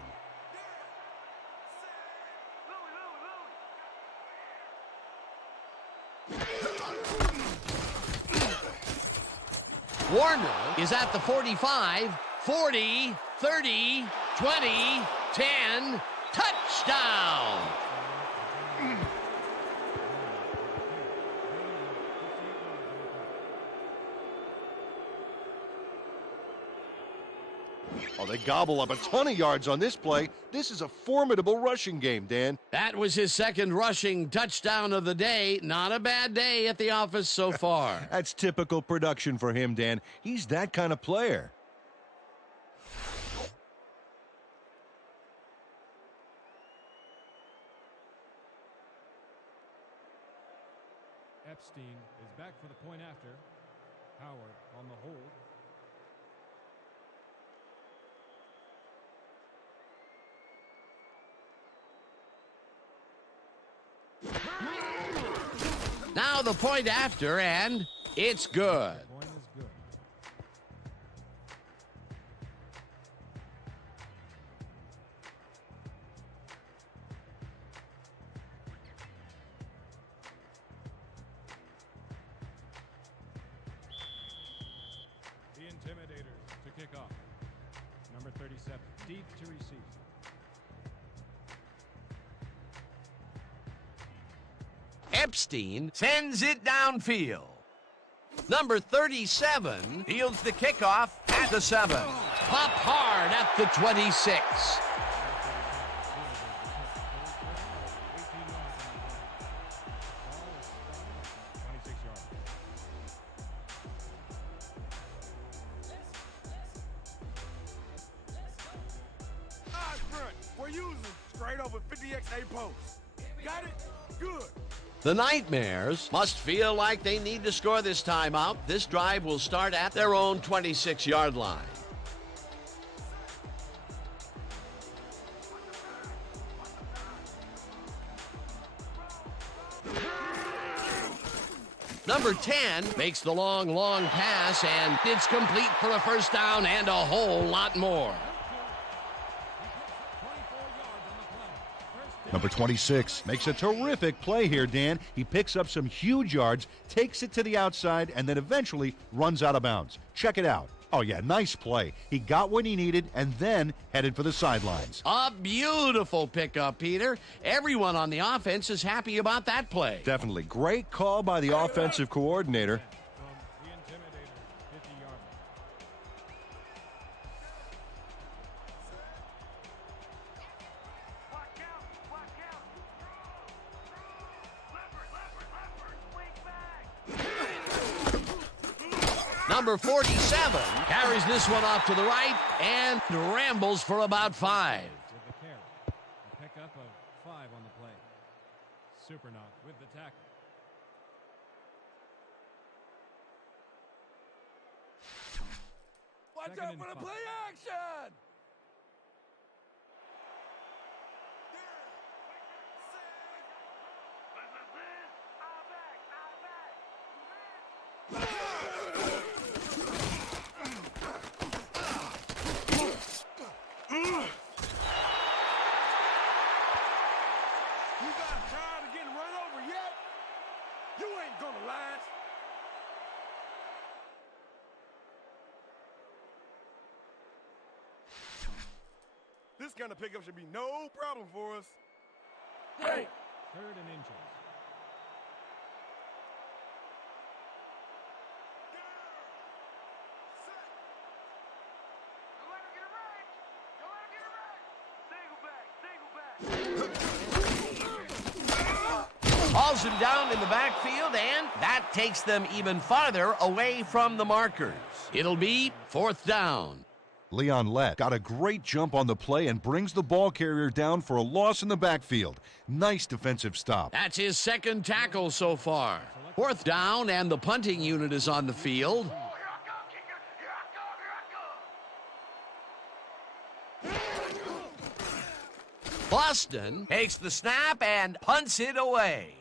Warner is at the 45, 40, 30, 20, 10, touchdown! Oh, they gobble up a ton of yards on this play. This is a formidable rushing game, Dan. That was his second rushing touchdown of the day. Not a bad day at the office so far. That's typical production for him, Dan. He's that kind of player. Epstein is back for the point after. Howard on the hold. Now the point after, and it's good. Point is good. The Intimidators to kick off. Number 37, deep to receive. Epstein sends it downfield. Number 37 fields the kickoff at the 7. Popped hard at the 26. Eyes front. We're using straight over 50XA posts. Got it? Good. The Nightmares must feel like they need to score this timeout. This drive will start at their own 26-yard line. Number 10 makes the long pass, and it's complete for a first down and a whole lot more. Number 26 makes a terrific play here, Dan. He picks up some huge yards, takes it to the outside, and then eventually runs out of bounds. Check it out. Oh, yeah, nice play. He got what he needed and then headed for the sidelines. A beautiful pickup, Peter. Everyone on the offense is happy about that play. Definitely. Great call by the offensive coordinator. From the Intimidators, 50-yard line. Number 47 carries this one off to the right and rambles for about 5. With the carry. A pickup of 5 on the play. Supernaut with the tackle. Watch Second out and for the 5. play action. You guys tired of getting run over yet? You ain't gonna last. This kind of pickup should be no problem for us. Hey! 3rd and inches. Hauls him down in the backfield, and that takes them even farther away from the markers. It'll be 4th down. Leon Lett got a great jump on the play and brings the ball carrier down for a loss in the backfield. Nice defensive stop. That's his 2nd tackle so far. 4th down, and the punting unit is on the field. Boston takes the snap and punts it away.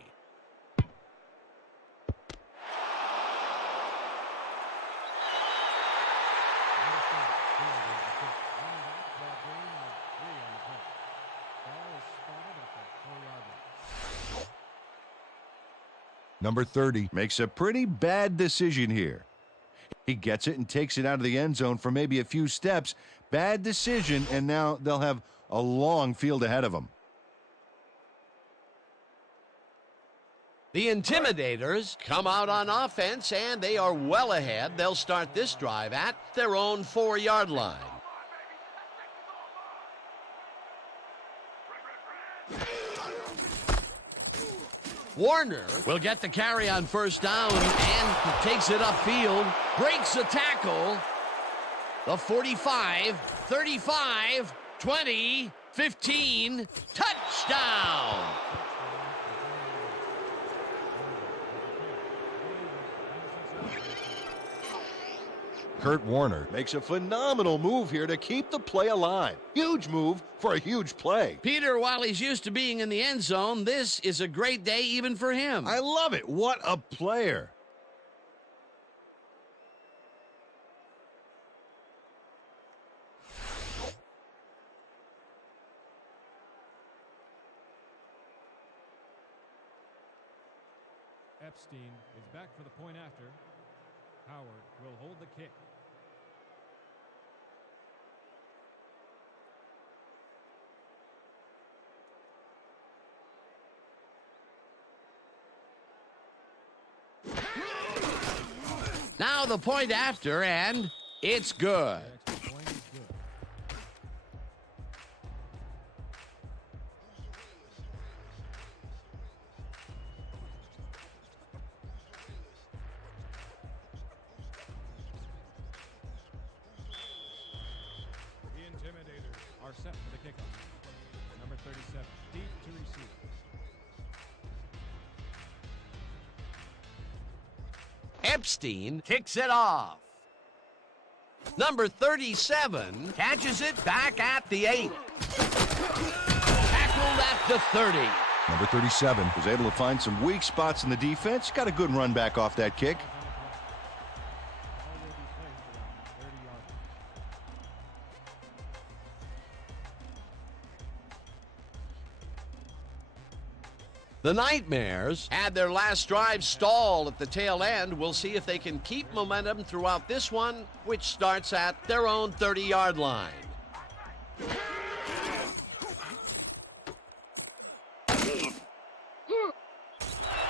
Number 30 makes a pretty bad decision here. He gets it and takes it out of the end zone for maybe a few steps. Bad decision, and now they'll have a long field ahead of them. The Intimidators come out on offense, and they are well ahead. They'll start this drive at their own 4-yard line. Warner will get the carry on 1st down and takes it upfield, breaks a tackle. The 45, 35, 20, 15, touchdown! Kurt Warner. Makes a phenomenal move here to keep the play alive. Huge move for a huge play. Peter, while he's used to being in the end zone, this is a great day even for him. I love it. What a player. Epstein is back for the point after. Howard will hold the kick. Now the point after, and it's good. The extra point is good. The Intimidators are set for the kickoff. Number 37, deep to receive. Epstein kicks it off. Number 37 catches it back at the 8. Tackled at the 30. Number 37. Was able to find some weak spots in the defense. Got a good run back off that kick. Ball will be placed around 30 yards. The Nightmares had their last drive stall at the tail end. We'll see if they can keep momentum throughout this one, which starts at their own 30-yard line.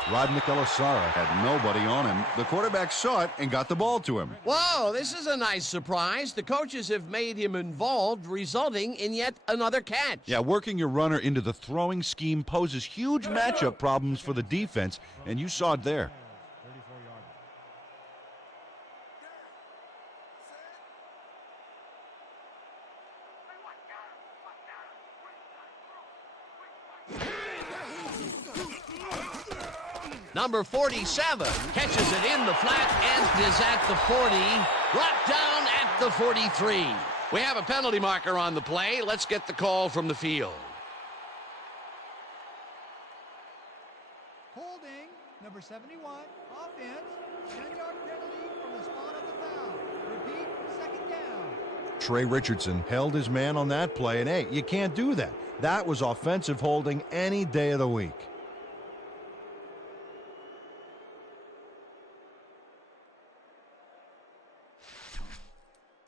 Rodnick Elisara Had nobody on him. The quarterback saw it and got the ball to him. Whoa, this is a nice surprise. The coaches have made him involved, resulting in yet another catch. Yeah, working your runner into the throwing scheme poses huge matchup problems for the defense, and you saw it there. 34 yards. Number 47 catches it in the flat and is at the 40, brought down at the 43. We have a penalty marker on the play. Let's get the call from the field. Holding, number 71, offense, 10-yard penalty from the spot of the foul. Repeat, second down. Trey Richardson held his man on that play, and hey, you can't do that. That was offensive holding any day of the week.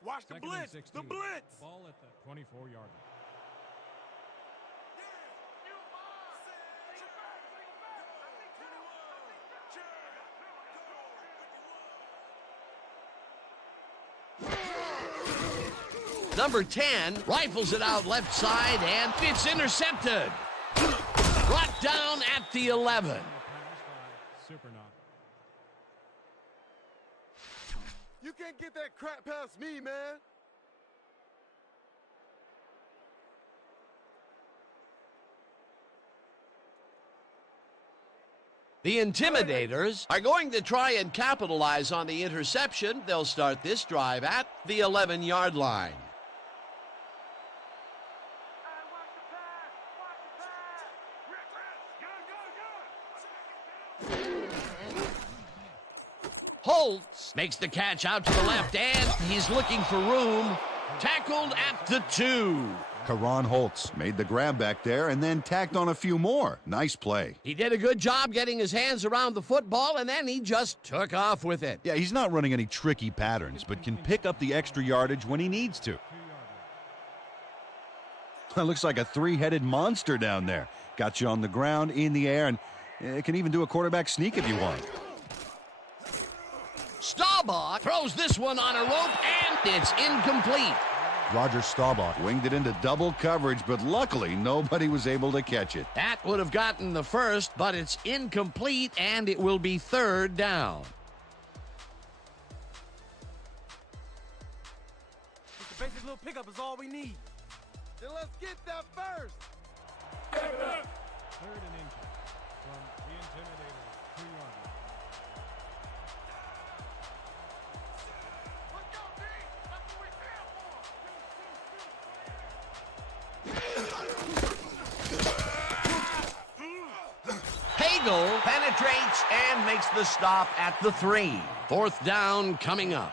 Watch the Second and blitz. 16. The blitz. Ball at the 24-yard line. Number 10 rifles it out left side, and it's intercepted. Brought down at the 11. Pass by Supernaut. You can't get that crap past me, man. The Intimidators are going to try and capitalize on the interception. They'll start this drive at the 11-yard line. Holtz makes the catch out to the left, and he's looking for room. Tackled at the 2. Karan Holtz. Made the grab back there and then tacked on a few more. Nice play. He did a good job getting his hands around the football, and then he just took off with it. Yeah, he's not running any tricky patterns, but can pick up the extra yardage when he needs to. 2-yard line. That looks like a three-headed monster down there. Got you on the ground, in the air, and it can even do a quarterback sneak if you want. Staubach throws this one on a rope, and it's incomplete. Roger Staubach. Winged it into double coverage, but luckily nobody was able to catch it. That would have gotten the first, but it's incomplete, and it will be third down. Just a basic little pickup is all we need. Then let's get that first. Third and inches from the Intimidators' 2-yard line. Pagel penetrates and makes the stop at the 3. Fourth down coming up.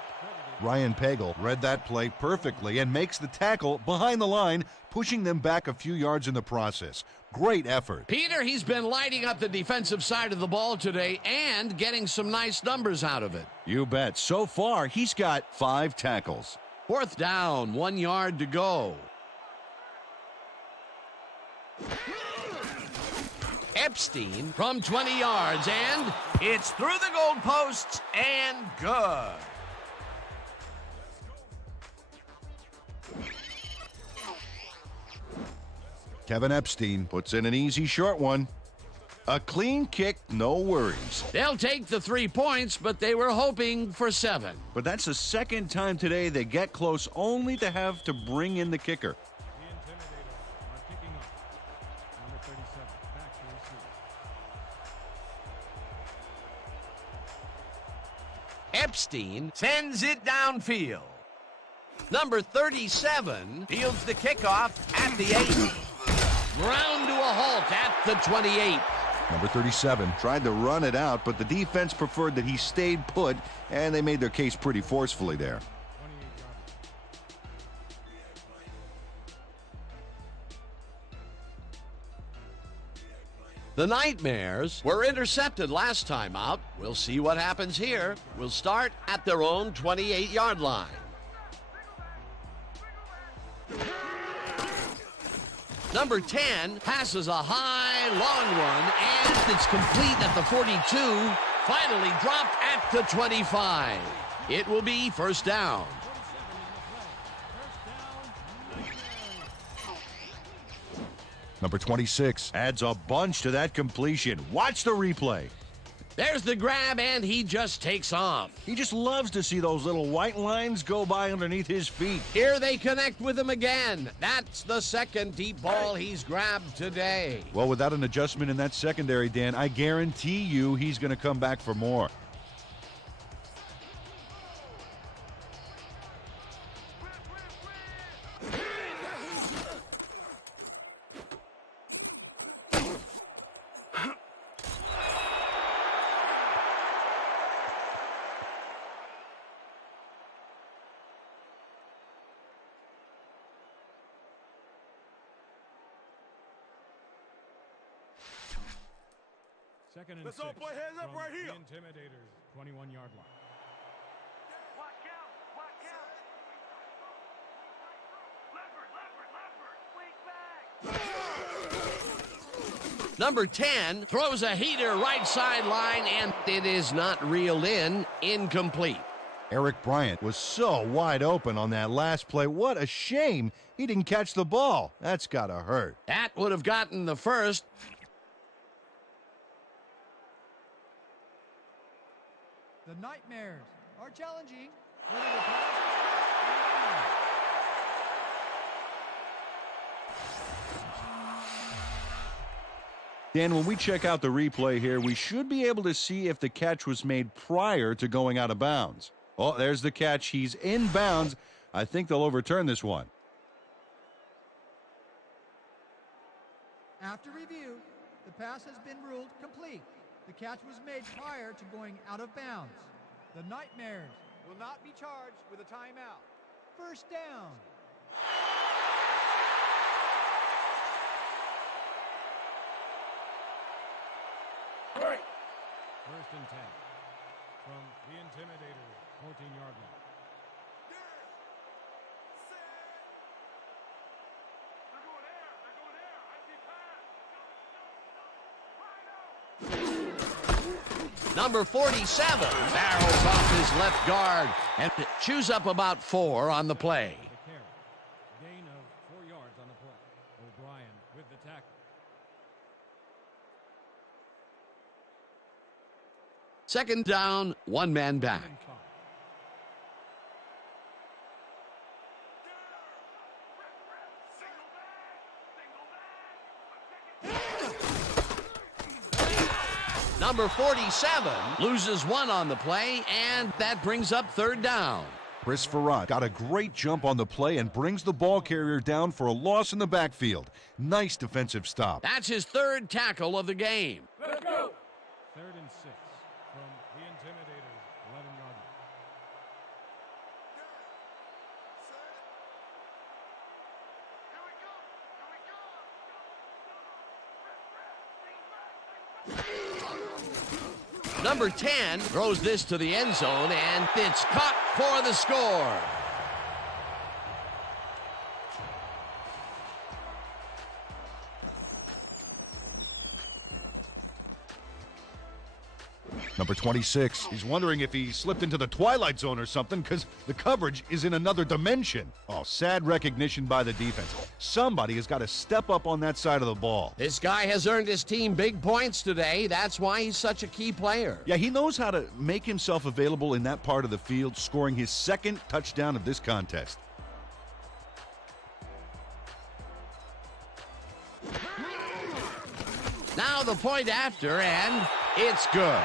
Ryan Pagel read that play perfectly and makes the tackle behind the line, pushing them back a few yards in the process. Great effort. Peter, he's been lighting up the defensive side of the ball today and getting some nice numbers out of it. You bet. So far, he's got 5 tackles. Fourth down, 1 yard to go. Epstein from 20 yards, and it's through the goalposts and good. Kevin Epstein puts in an easy short one. A clean kick, no worries. They'll take the 3 points, but they were hoping for 7. But that's the second time today they get close only to have to bring in the kicker. The Intimidators are kicking off. Number 37, back to receive. Epstein sends it downfield. Number 37 fields the kickoff at the 8. Ground to a halt at the 28. Number 37 tried to run it out, but the defense preferred that he stayed put, and they made their case pretty forcefully there. 28 yards. The Nightmares were intercepted last time out. We'll see what happens here. We'll start at their own 28-yard line. Number 10 passes a high, long one, and it's complete at the 42. Finally dropped at the 25. It will be first down. Number 26 adds a bunch to that completion. Watch the replay. There's the grab, and he just takes off. He just loves to see those little white lines go by underneath his feet. Here they connect with him again. That's the second deep ball he's grabbed today. Well, without an adjustment in that secondary, Dan, I guarantee you he's going to come back for more. Second and Let's 6 all play hands up from right here. The Intimidators, 21-yard line. Watch out! Watch out! Leopard! Leopard! Leopard! Swing back! Number 10 throws a heater right sideline, and it is not reeled in. Incomplete. Eric Bryant was so wide open on that last play. What a shame he didn't catch the ball. That's got to hurt. That would have gotten the first. The Nightmares are challenging. Whether the pass Dan, when we check out the replay here, we should be able to see if the catch was made prior to going out of bounds. Oh, there's the catch. He's in bounds. I think they'll overturn this one. After review, the pass has been ruled complete. The catch was made prior to going out of bounds. The Nightmares will not be charged with a timeout. First down. First and 10 from the Intimidators, 14-yard line. Number 47 barrels off his left guard and chews up about 4 on the play. The carry. Gain of 4 yards on the play. O'Brien with the tackle. Second down, 1 man back. And 5. Number 47 loses 1 on the play, and that brings up third down. Chris Farrat got a great jump on the play and brings the ball carrier down for a loss in the backfield. Nice defensive stop. That's his third tackle of the game. Let's go! 3rd and 6 from the Intimidators, 11-yard line. Number 10 throws this to the end zone, and it's caught for the score. Number 26. He's wondering if he slipped into the Twilight Zone or something because the coverage is in another dimension. Oh, sad recognition by the defense. Somebody has got to step up on that side of the ball. This guy has earned his team big points today. That's why he's such a key player. Yeah, he knows how to make himself available in that part of the field, scoring his second touchdown of this contest. Now the point after, and it's good.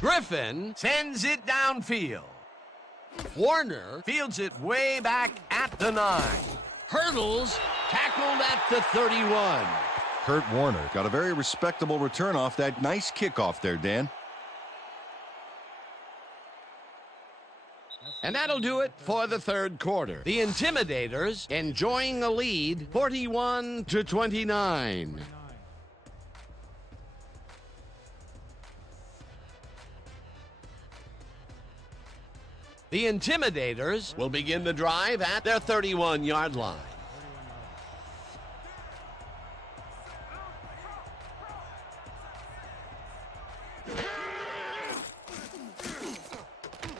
Griffin sends it downfield. Warner fields it way back at the 9. Hurdles tackled at the 31. Kurt Warner got a very respectable return off that nice kickoff there, Dan. And that'll do it for the third quarter. The Intimidators enjoying a lead, 41-29. The Intimidators will begin the drive at their 31-yard line.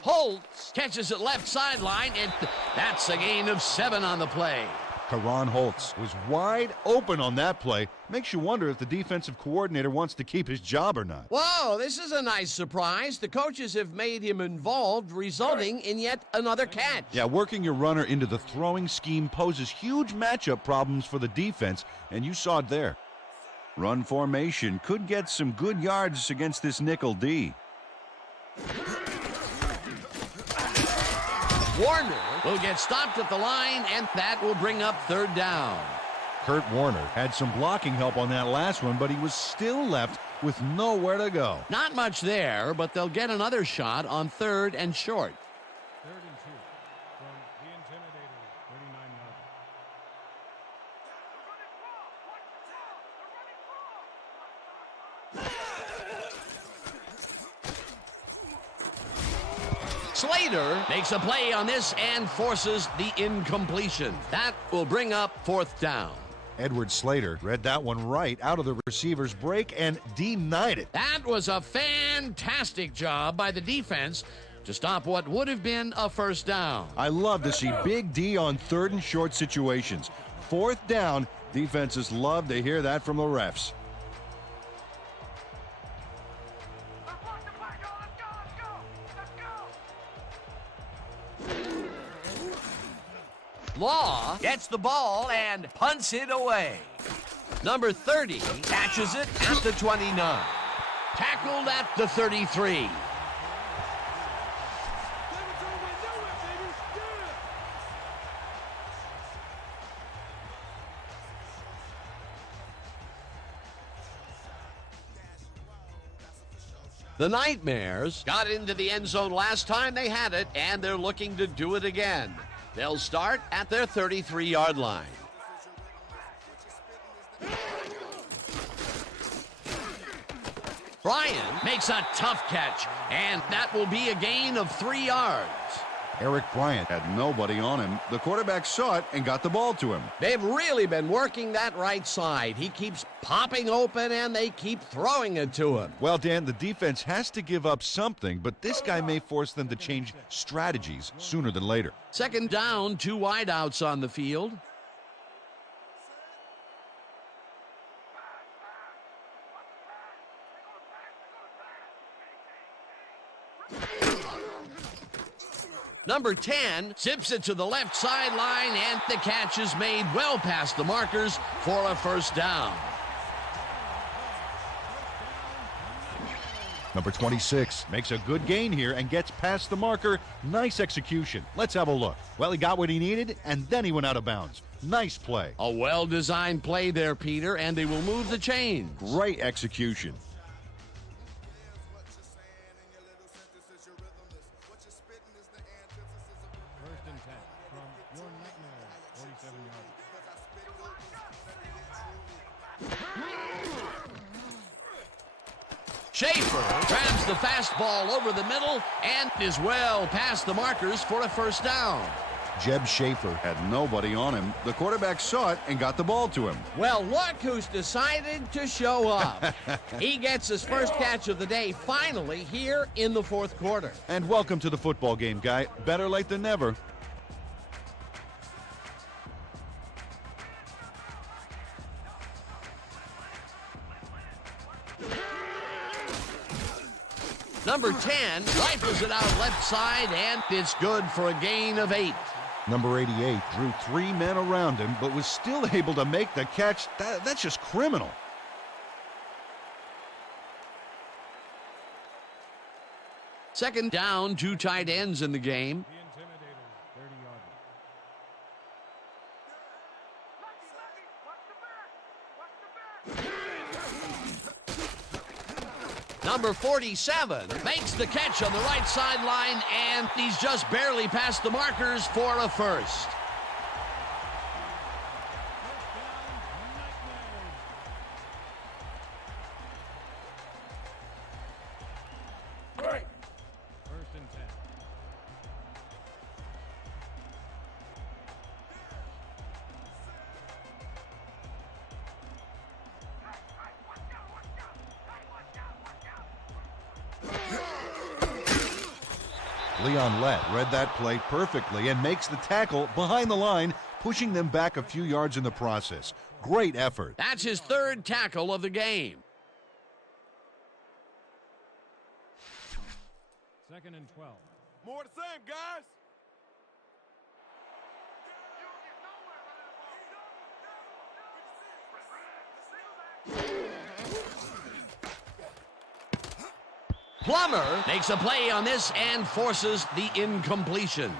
Holtz catches it left sideline, and that's a gain of 7 on the play. Karan Holtz was wide open on that play. Makes you wonder if the defensive coordinator wants to keep his job or not. Whoa, this is a nice surprise. The coaches have made him involved, resulting in yet another catch. Yeah, working your runner into the throwing scheme poses huge matchup problems for the defense, and you saw it there. Run formation could get some good yards against this nickel D. Warner will get stopped at the line, and that will bring up third down. Kurt Warner had some blocking help on that last one, but he was still left with nowhere to go. Not much there, but they'll get another shot on 3rd and short. 3rd and 2 from the Intimidators, 39-yard line. Slater makes a play on this and forces the incompletion. That will bring up 4th down. Edward Slater read that one right out of the receiver's break and denied it. That was a fantastic job by the defense to stop what would have been a first down. I love to see Big D on 3rd and short situations. 4th down, defenses love to hear that from the refs. Law gets the ball and punts it away. Number 30 catches it at the 29. Tackled at the 33. The Nightmares got into the end zone last time they had it, and they're looking to do it again. They'll start at their 33-yard line. Bryan makes a tough catch, and that will be a gain of 3 yards. Eric Bryant Had nobody on him. The quarterback saw it and got the ball to him. They've really been working that right side. He keeps popping open, and they keep throwing it to him. Well, Dan, the defense has to give up something, but this guy may force them to change strategies sooner than later. 2nd down, 2 wideouts on the field. Number 10 zips it to the left sideline, and the catch is made well past the markers for a first down. Number 26 makes a good gain here and gets past the marker. Nice execution. Let's have a look. Well, he got what he needed, and then he went out of bounds. Nice play. A well-designed play there, Peter, and they will move the chains. Great execution. First and 10 from your nightmare, 47 yards. Schaefer grabs the fastball over the middle and is well past the markers for a first down. Jeb Schaefer had nobody on him. The quarterback saw it and got the ball to him. Well, look who's decided to show up. He gets his first catch of the day finally here in the fourth quarter. And welcome to the football game, guy. Better late than never. Number 10 rifles it out left side, and it's good for a gain of 8. Number 88 drew 3 men around him, but was still able to make the catch. That's just criminal. Second down, 2 tight ends in the game. The Intimidators, 30 yards. Number 47 makes the catch on the right sideline, and he's just barely past the markers for a first. First and 10. Leon Lett read that play perfectly and makes the tackle behind the line, pushing them back a few yards in the process. Great effort. That's his third tackle of the game. Second and 12. More the same, guys. Plummer makes a play on this and forces the incompletion.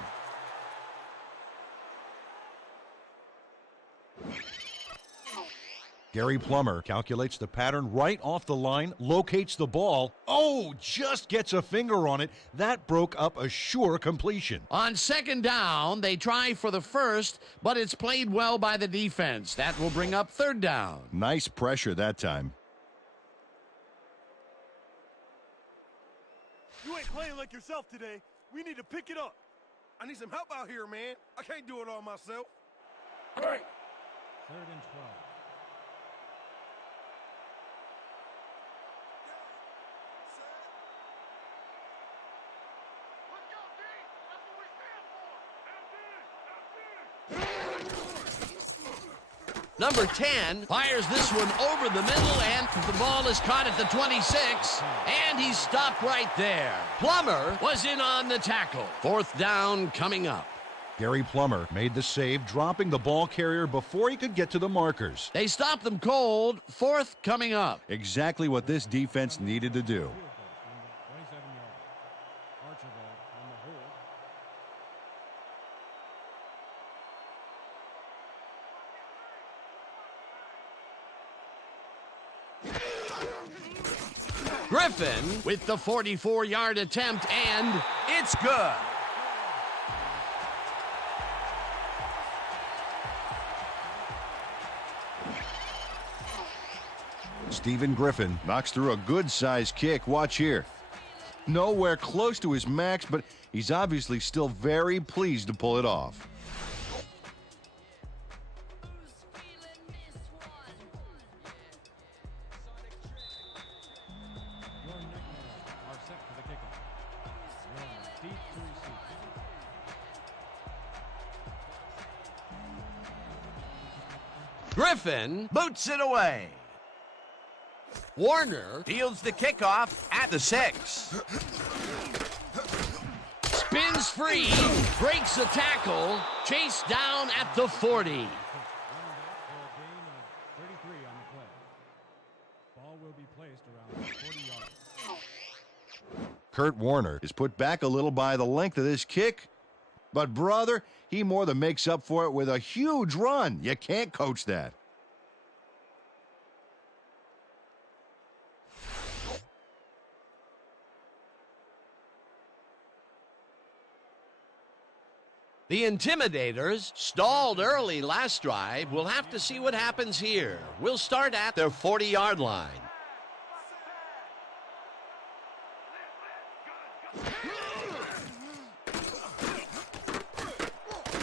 Gary Plummer calculates the pattern right off the line, locates the ball. Oh, just gets a finger on it. That broke up a sure completion. On second down, they try for the first, but it's played well by the defense. That will bring up third down. Nice pressure that time. You ain't playing like yourself today. We need to pick it up. I need some help out here, man. I can't do it all myself. All right. Third and 12. Number 10 fires this one over the middle, and the ball is caught at the 26, and he's stopped right there. Plummer was in on the tackle. Fourth down coming up. Gary Plummer made the save, dropping the ball carrier before he could get to the markers. They stopped them cold. Fourth coming up. Exactly what this defense needed to do. 27 yards. Archibald on the hold. Griffin with the 44-yard attempt, and it's good. Stephen Griffin knocks through a good-sized kick. Watch here. Nowhere close to his max, but he's obviously still very pleased to pull it off. Your nightmares are set for the kickoff. Warner deep to receive. Griffin boots it away. Warner fields the kickoff at the 6. spins free, breaks the tackle, chased down at the 40. Running back for a gain of 33 on the play. Ball will be placed around 40 yards. Kurt Warner is put back a little by the length of this kick. But, brother, he more than makes up for it with a huge run. You can't coach that. The Intimidators stalled early last drive. We'll have to see what happens here. We'll start at their 40-yard line.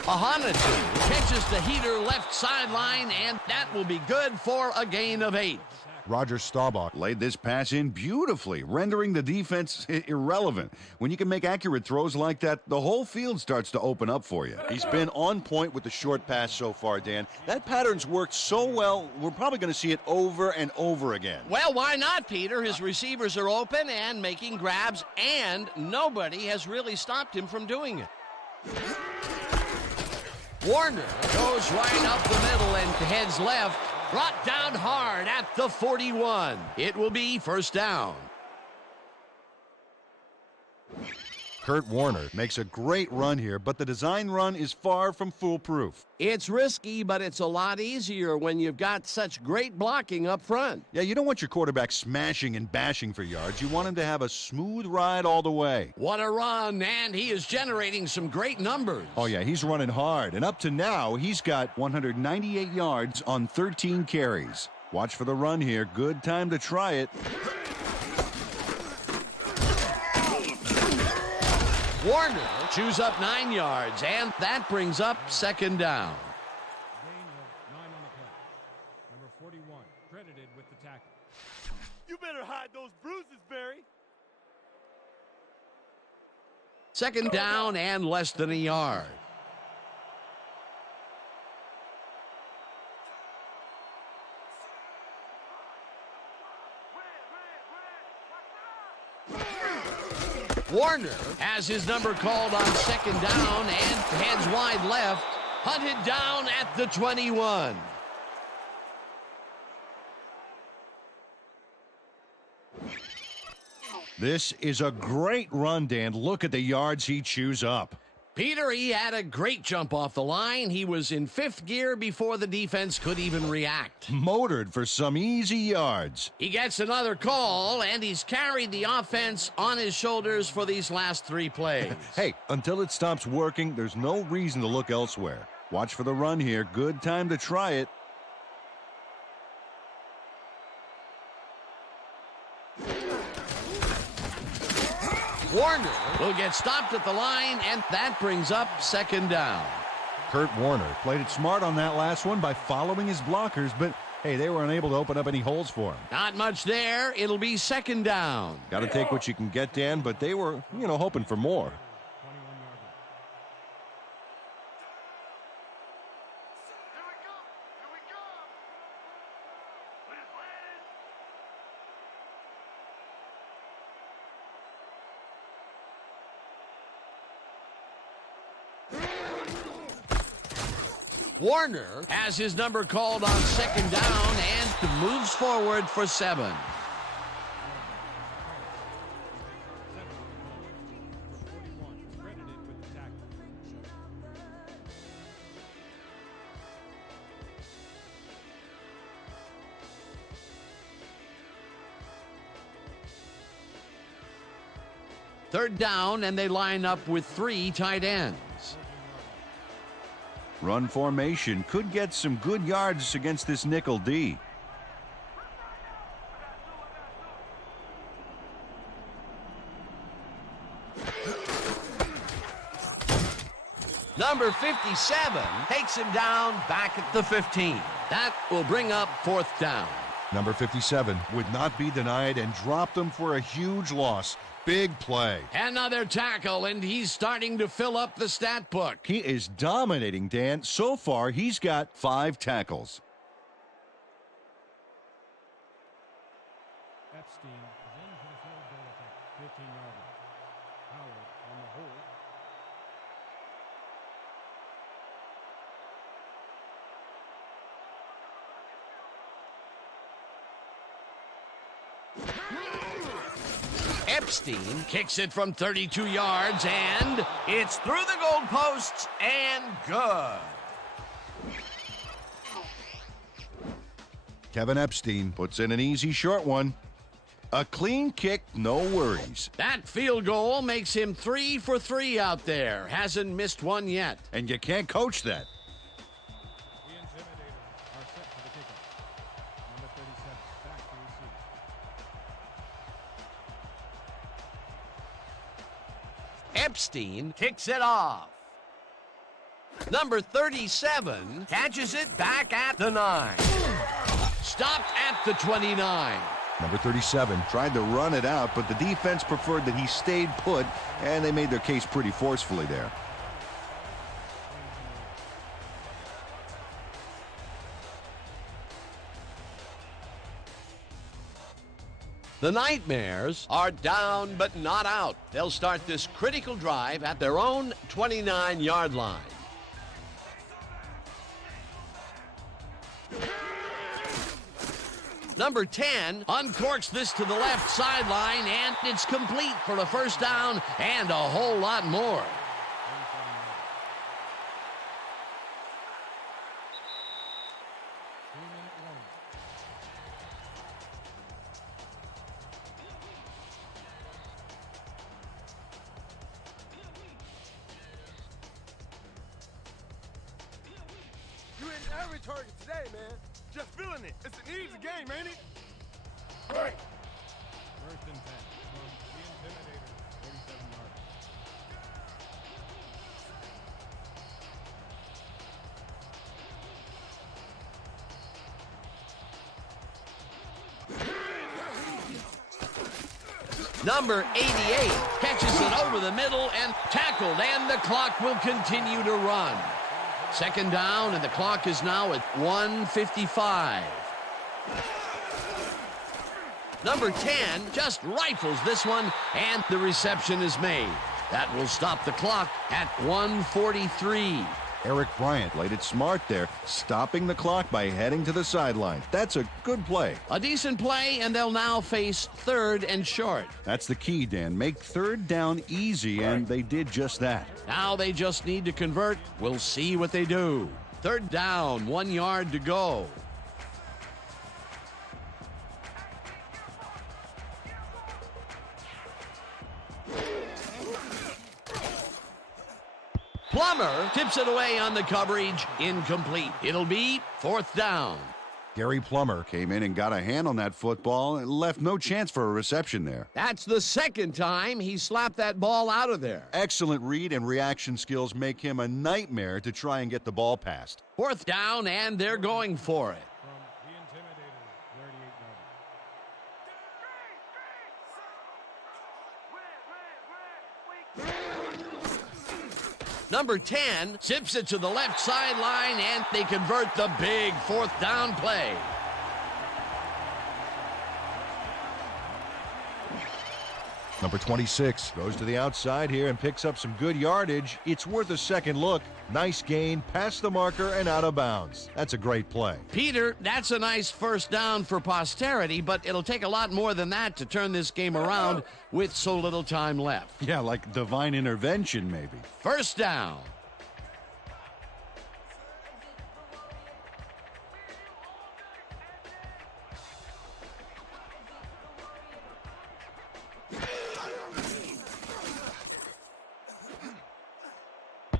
Ahanatu catches the heater left sideline, and that will be good for a gain of 8. Roger Staubach laid this pass in beautifully, rendering the defense irrelevant. When you can make accurate throws like that, the whole field starts to open up for you. He's been on point with the short pass so far, Dan. That pattern's worked so well, we're probably going to see it over and over again. Well, why not, Peter? His receivers are open and making grabs, and nobody has really stopped him from doing it. Warner goes right up the middle and heads left. Brought down hard at the 41. It will be first down. Kurt Warner makes a great run here, but the design run is far from foolproof. It's risky, but it's a lot easier when you've got such great blocking up front. Yeah, you don't want your quarterback smashing and bashing for yards. You want him to have a smooth ride all the way. What a run, and he is generating some great numbers. Oh, yeah, he's running hard, and up to now, he's got 198 yards on 13 carries. Watch for the run here. Good time to try it. Warner chews up 9 yards, and that brings up second down. Gain of 9 on the play. Number 41, credited with the tackle. You better hide those bruises, Barry. Second down and less than a yard. Warner has his number called on second down and heads wide left. Hunted down at the 21. This is a great run, Dan. Look at the yards he chews up. Peter, he had a great jump off the line. He was in 5th gear before the defense could even react. Motored for some easy yards. He gets another call, and he's carried the offense on his shoulders for these last 3 plays. Hey, until it stops working, there's no reason to look elsewhere. Watch for the run here. Good time to try it. Warner will get stopped at the line, and that brings up second down. Kurt Warner played it smart on that last one by following his blockers, but hey, they were unable to open up any holes for him. Not much there. It'll be second down. Got to take what you can get, Dan, but they were, hoping for more. 21-yard line. Warner has his number called on second down and moves forward for 7. Number 41, credited with the tackle. Third down, and they line up with 3 tight ends. Run formation could get some good yards against this nickel D. Number 57 takes him down back at the 15. That will bring up 4th down. Number 57 would not be denied and dropped them for a huge loss. Big play. Another tackle, and he's starting to fill up the stat book. He is dominating, Dan. So far, he's got 5 tackles. Epstein is in for the field goal attempt. 15-yard line. Howard on the hold. Epstein kicks it from 32 yards, and it's through the goalposts and good. Kevin Epstein puts in an easy short one. A clean kick, no worries. That field goal makes him 3 for 3 out there. Hasn't missed one yet. And you can't coach that. The Intimidators are set for the kickoff. Number 37 back to receive. Epstein kicks it off. Number 37 catches it back at the 9. Stopped at the 29. Number 37 tried to run it out, but the defense preferred that he stayed put, and they made their case pretty forcefully there. The Nightmares are down but not out. They'll start this critical drive at their own 29-yard line. Number 10 uncorks this to the left sideline, and it's complete for a first down and a whole lot more. You hitting every target today, man. Just feeling it. It's an easy game, ain't it? Right. First and 10 from the Intimidators, 37 yards. Number 88 catches it over the middle and tackled, and the clock will continue to run. Second down, and the clock is now at 1:55. Number 10 just rifles this one, and the reception is made. That will stop the clock at 1:43. Eric Bryant played it smart there, stopping the clock by heading to the sideline. That's a good play. A decent play, and they'll now face third and short. That's the key, Dan. Make third down easy, and they did just that. Now they just need to convert. We'll see what they do. Third down, 1 yard to go. Plummer tips it away on the coverage. Incomplete. It'll be fourth down. Gary Plummer came in and got a hand on that football and left no chance for a reception there. That's the second time he slapped that ball out of there. Excellent read and reaction skills make him a nightmare to try and get the ball past. Fourth down, and they're going for it. From the Intimidators, 38 yards. Number 10 zips it to the left sideline, and they convert the big fourth down play. Number 26 goes to the outside here and picks up some good yardage. It's worth a second look. Nice gain, past the marker and out of bounds. That's a great play. Peter, that's a nice first down for posterity, but it'll take a lot more than that to turn this game around with so little time left. Yeah, like divine intervention maybe. First down.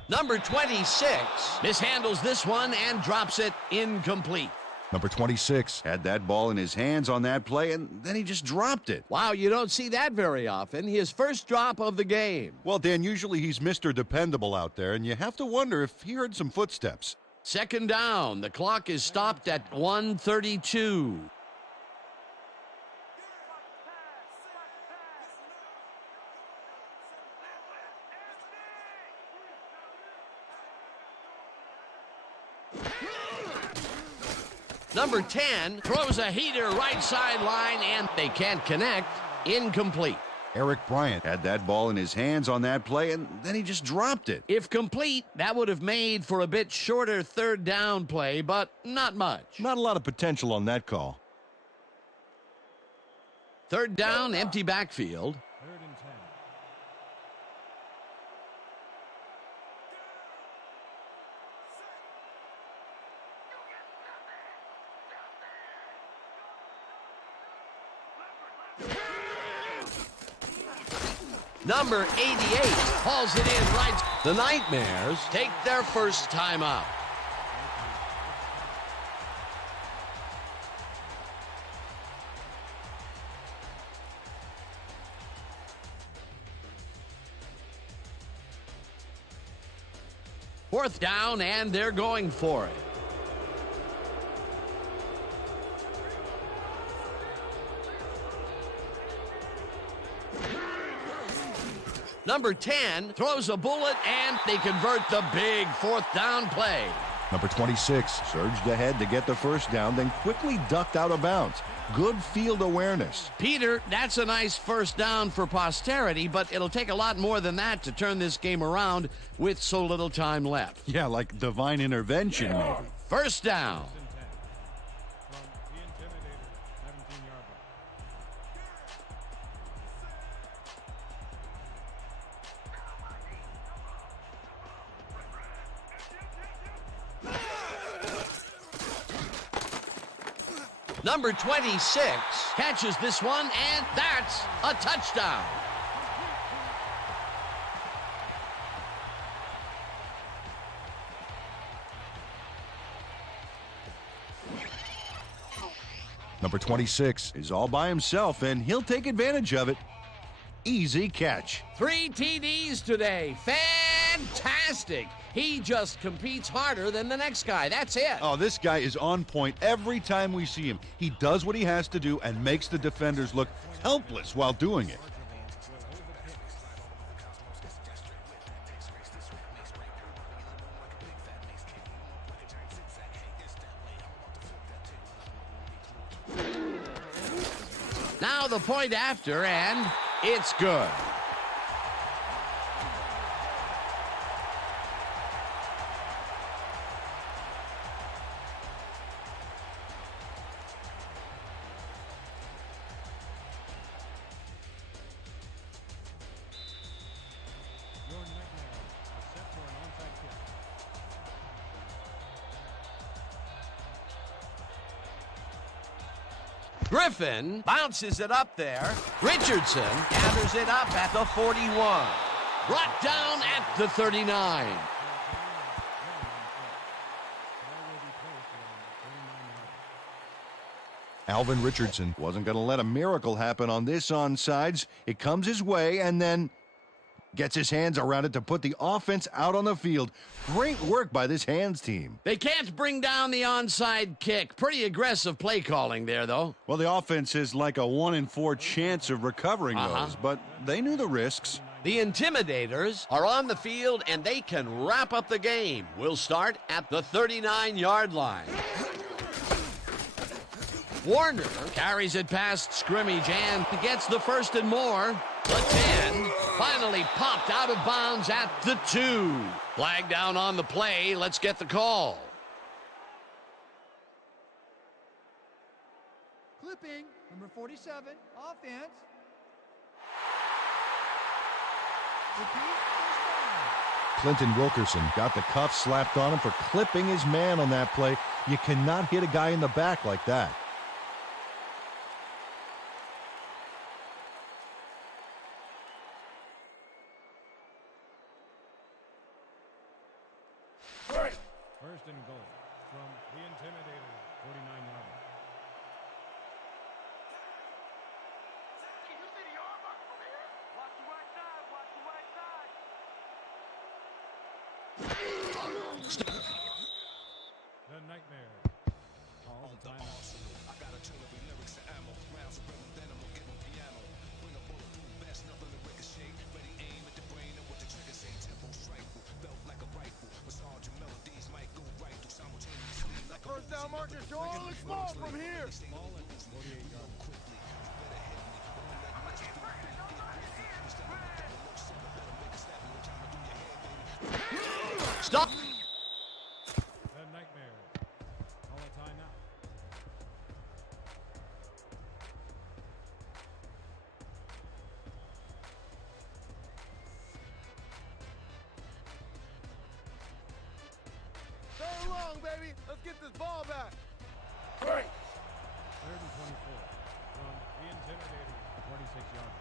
Number 26 mishandles this one and drops it incomplete. Number 26 had that ball in his hands on that play, and then he just dropped it. Wow, you don't see that very often. His first drop of the game. Well, Dan, usually he's Mr. Dependable out there, and you have to wonder if he heard some footsteps. Second down. The clock is stopped at 1:32. Number 10 throws a heater right sideline, and they can't connect. Incomplete. Eric Bryant had that ball in his hands on that play, and then he just dropped it. If complete, that would have made for a bit shorter third down play, but not much. Not a lot of potential on that call. Third down, empty backfield. Third and 10. Number 88 hauls it in right. The Nightmares take their first time out. Fourth down, and they're going for it. Number 10 throws a bullet, and they convert the big fourth down play. Number 26 surged ahead to get the first down, then quickly ducked out of bounds. Good field awareness. Peter, that's a nice first down for posterity, but it'll take a lot more than that to turn this game around with so little time left. Yeah, like divine intervention, maybe. First down. From the Intimidators, 17-yard line. Number 26 catches this one, and that's a touchdown. Number 26 is all by himself, and he'll take advantage of it. Easy catch. 3 TDs today. Fantastic. He just competes harder than the next guy. That's it. Oh, this guy is on point every time we see him. He does what he has to do and makes the defenders look helpless while doing it. Now the point after, and it's good. Your Nightmares are set for an onside kick. Griffin bounces it up there. Richardson gathers it up at the 41. Brought down at the 39. Ball will be placed around 39 yards. Alvin Richardson wasn't going to let a miracle happen on this onsides. It comes his way and then gets his hands around it to put the offense out on the field. Great work by this hands team. They can't bring down the onside kick. Pretty aggressive play calling there, though. Well, the offense is like a 1 in 4 chance of recovering those, but they knew the risks. The Intimidators are on the field, and they can wrap up the game. We'll start at the 39-yard line. Warner carries it past scrimmage and gets the first and more. The 10 finally popped out of bounds at the 2. Flag down on the play. Let's get the call. Clipping, number 47, offense. Repeat, first down. Clinton Wilkerson got the cuff slapped on him for clipping his man on that play. You cannot hit a guy in the back like that. First and goal from the Intimidators, 49-yard line. Can you see the armor from here? Watch the right side, watch the right side. The Nightmare calls a timeout. I got a tune of lyrics and ammo. Rounds of rhythm, then I'm gonna get them piano. Bring a bullet through best, nothing to ricochet. Ready aim at the brain and what the trigger say. Tempo strike, felt like a rifle. Massage your melodies might go right through simultaneously. Like First down markers don't all look small from here. Ball at the 48-yard line. Stop. The Nightmare call a timeout. Let's get this ball back. Third and 24 from the Intimidators, 46 yards.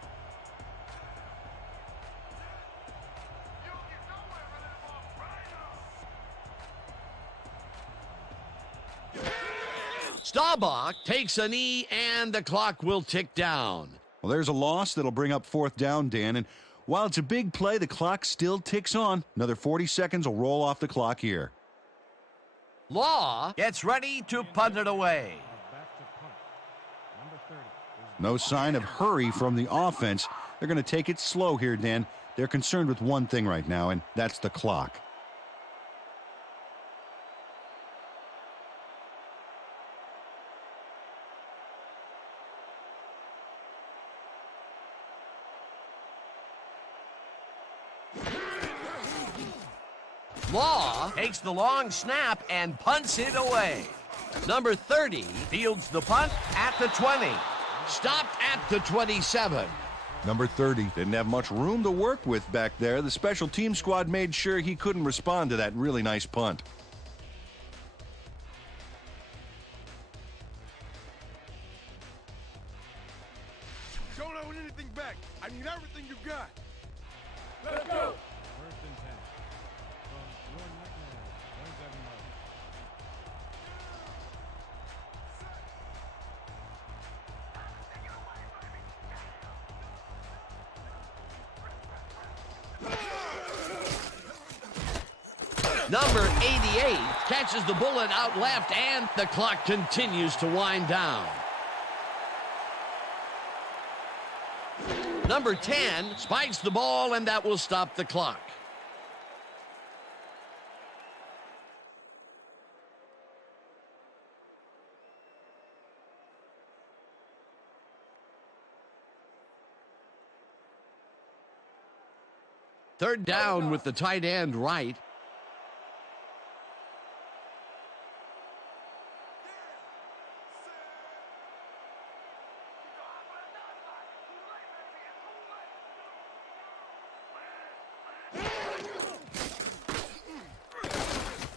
Staubach takes a knee, and the clock will tick down. Well, there's a loss that'll bring up fourth down, Dan, and while it's a big play, the clock still ticks on. Another 40 seconds will roll off the clock here. Law gets ready to punt it away. Back to punt. Number 30 is No sign of hurry from the offense. They're going to take it slow here, Dan. They're concerned with one thing right now, and that's the clock. Law takes the long snap and punts it away. Number 30 fields the punt at the 20. Stopped at the 27. Number 30. Didn't have much room to work with back there. The special team squad made sure he couldn't respond to that really nice punt. Don't own anything back. I need everything you got. Let's go. first and 10 from your nightmare, 27 yards. Number 88 catches the bullet out left, and the clock continues to wind down. Number 10 spikes the ball, and that will stop the clock. Third down with the tight end right.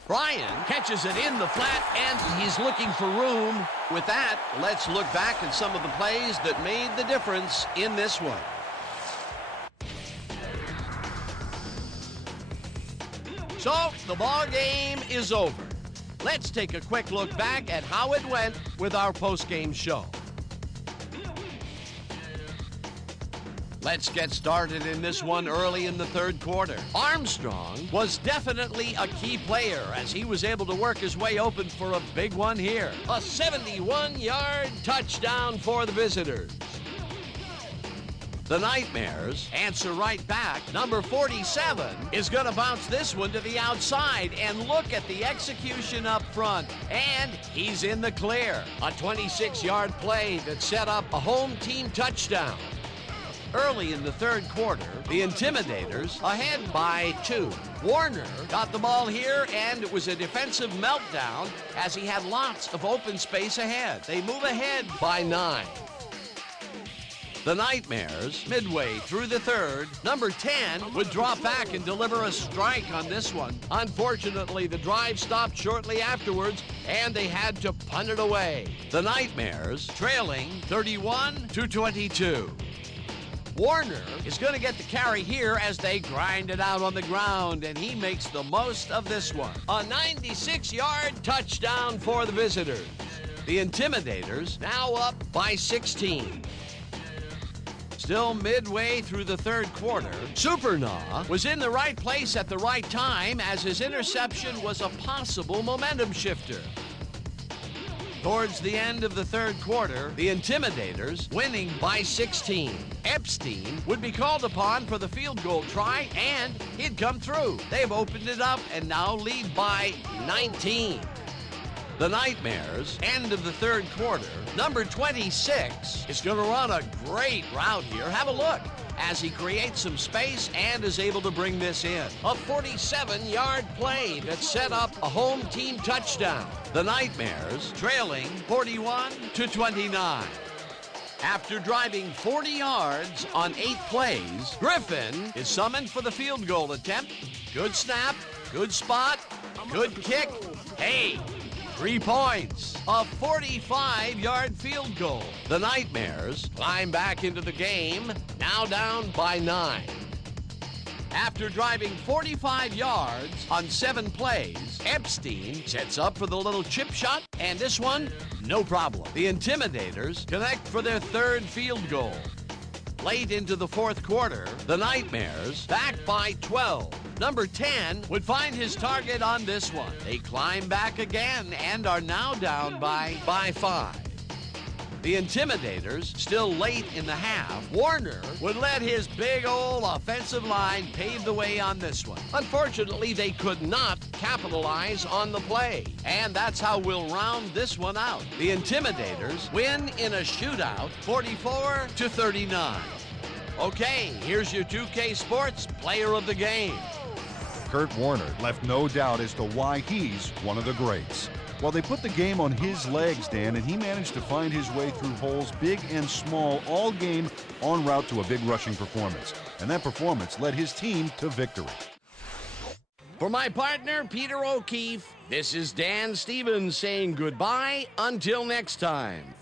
Bryan catches it in the flat, and he's looking for room. With that, let's look back at some of the plays that made the difference in this one. So, the ball game is over. Let's take a quick look back at how it went with our post-game show. Let's get started in this one early in the third quarter. Armstrong was definitely a key player as he was able to work his way open for a big one here. A 71-yard touchdown for the visitors. The Nightmares answer right back. Number 47 is going to bounce this one to the outside, and look at the execution up front. And he's in the clear. A 26-yard play that set up a home team touchdown. Early in the third quarter, the Intimidators ahead by 2. Warner got the ball here, and it was a defensive meltdown as he had lots of open space ahead. They move ahead by 9. The Nightmares, midway through the third, number 10 would drop back and deliver a strike on this one. Unfortunately, the drive stopped shortly afterwards, and they had to punt it away. The Nightmares trailing 31-22. Warner is going to get the carry here as they grind it out on the ground, and he makes the most of this one. A 96-yard touchdown for the visitors. The Intimidators now up by 16. Still midway through the third quarter, Supernaw was in the right place at the right time as his interception was a possible momentum shifter. Towards the end of the third quarter, the Intimidators winning by 16. Epstein would be called upon for the field goal try, and he'd come through. They've opened it up and now lead by 19. The Nightmares, end of the third quarter, number 26 is going to run a great route here. Have a look as he creates some space and is able to bring this in. A 47-yard play that set up a home team touchdown. The Nightmares trailing 41-29. After driving 40 yards on 8 plays, Griffin is summoned for the field goal attempt. Good snap, good spot, good kick. Hey, 3 points, a 45-yard field goal. The Nightmares climb back into the game, now down by 9. After driving 45 yards on 7 plays, Epstein sets up for the little chip shot, and this one, no problem. The Intimidators connect for their 3rd field goal. Late into the 4th quarter, the Nightmares back by 12. Number 10 would find his target on this one. They climb back again and are now down by 5. The Intimidators, still late in the half, Warner would let his big old offensive line pave the way on this one. Unfortunately, they could not capitalize on the play, and that's how we'll round this one out. The Intimidators win in a shootout, 44-39. Okay, here's your 2K Sports Player of the Game. Kurt Warner left no doubt as to why he's one of the greats. Well, they put the game on his legs, Dan, and he managed to find his way through holes big and small all game en route to a big rushing performance. And that performance led his team to victory. For my partner, Peter O'Keefe, this is Dan Stevens saying goodbye until next time.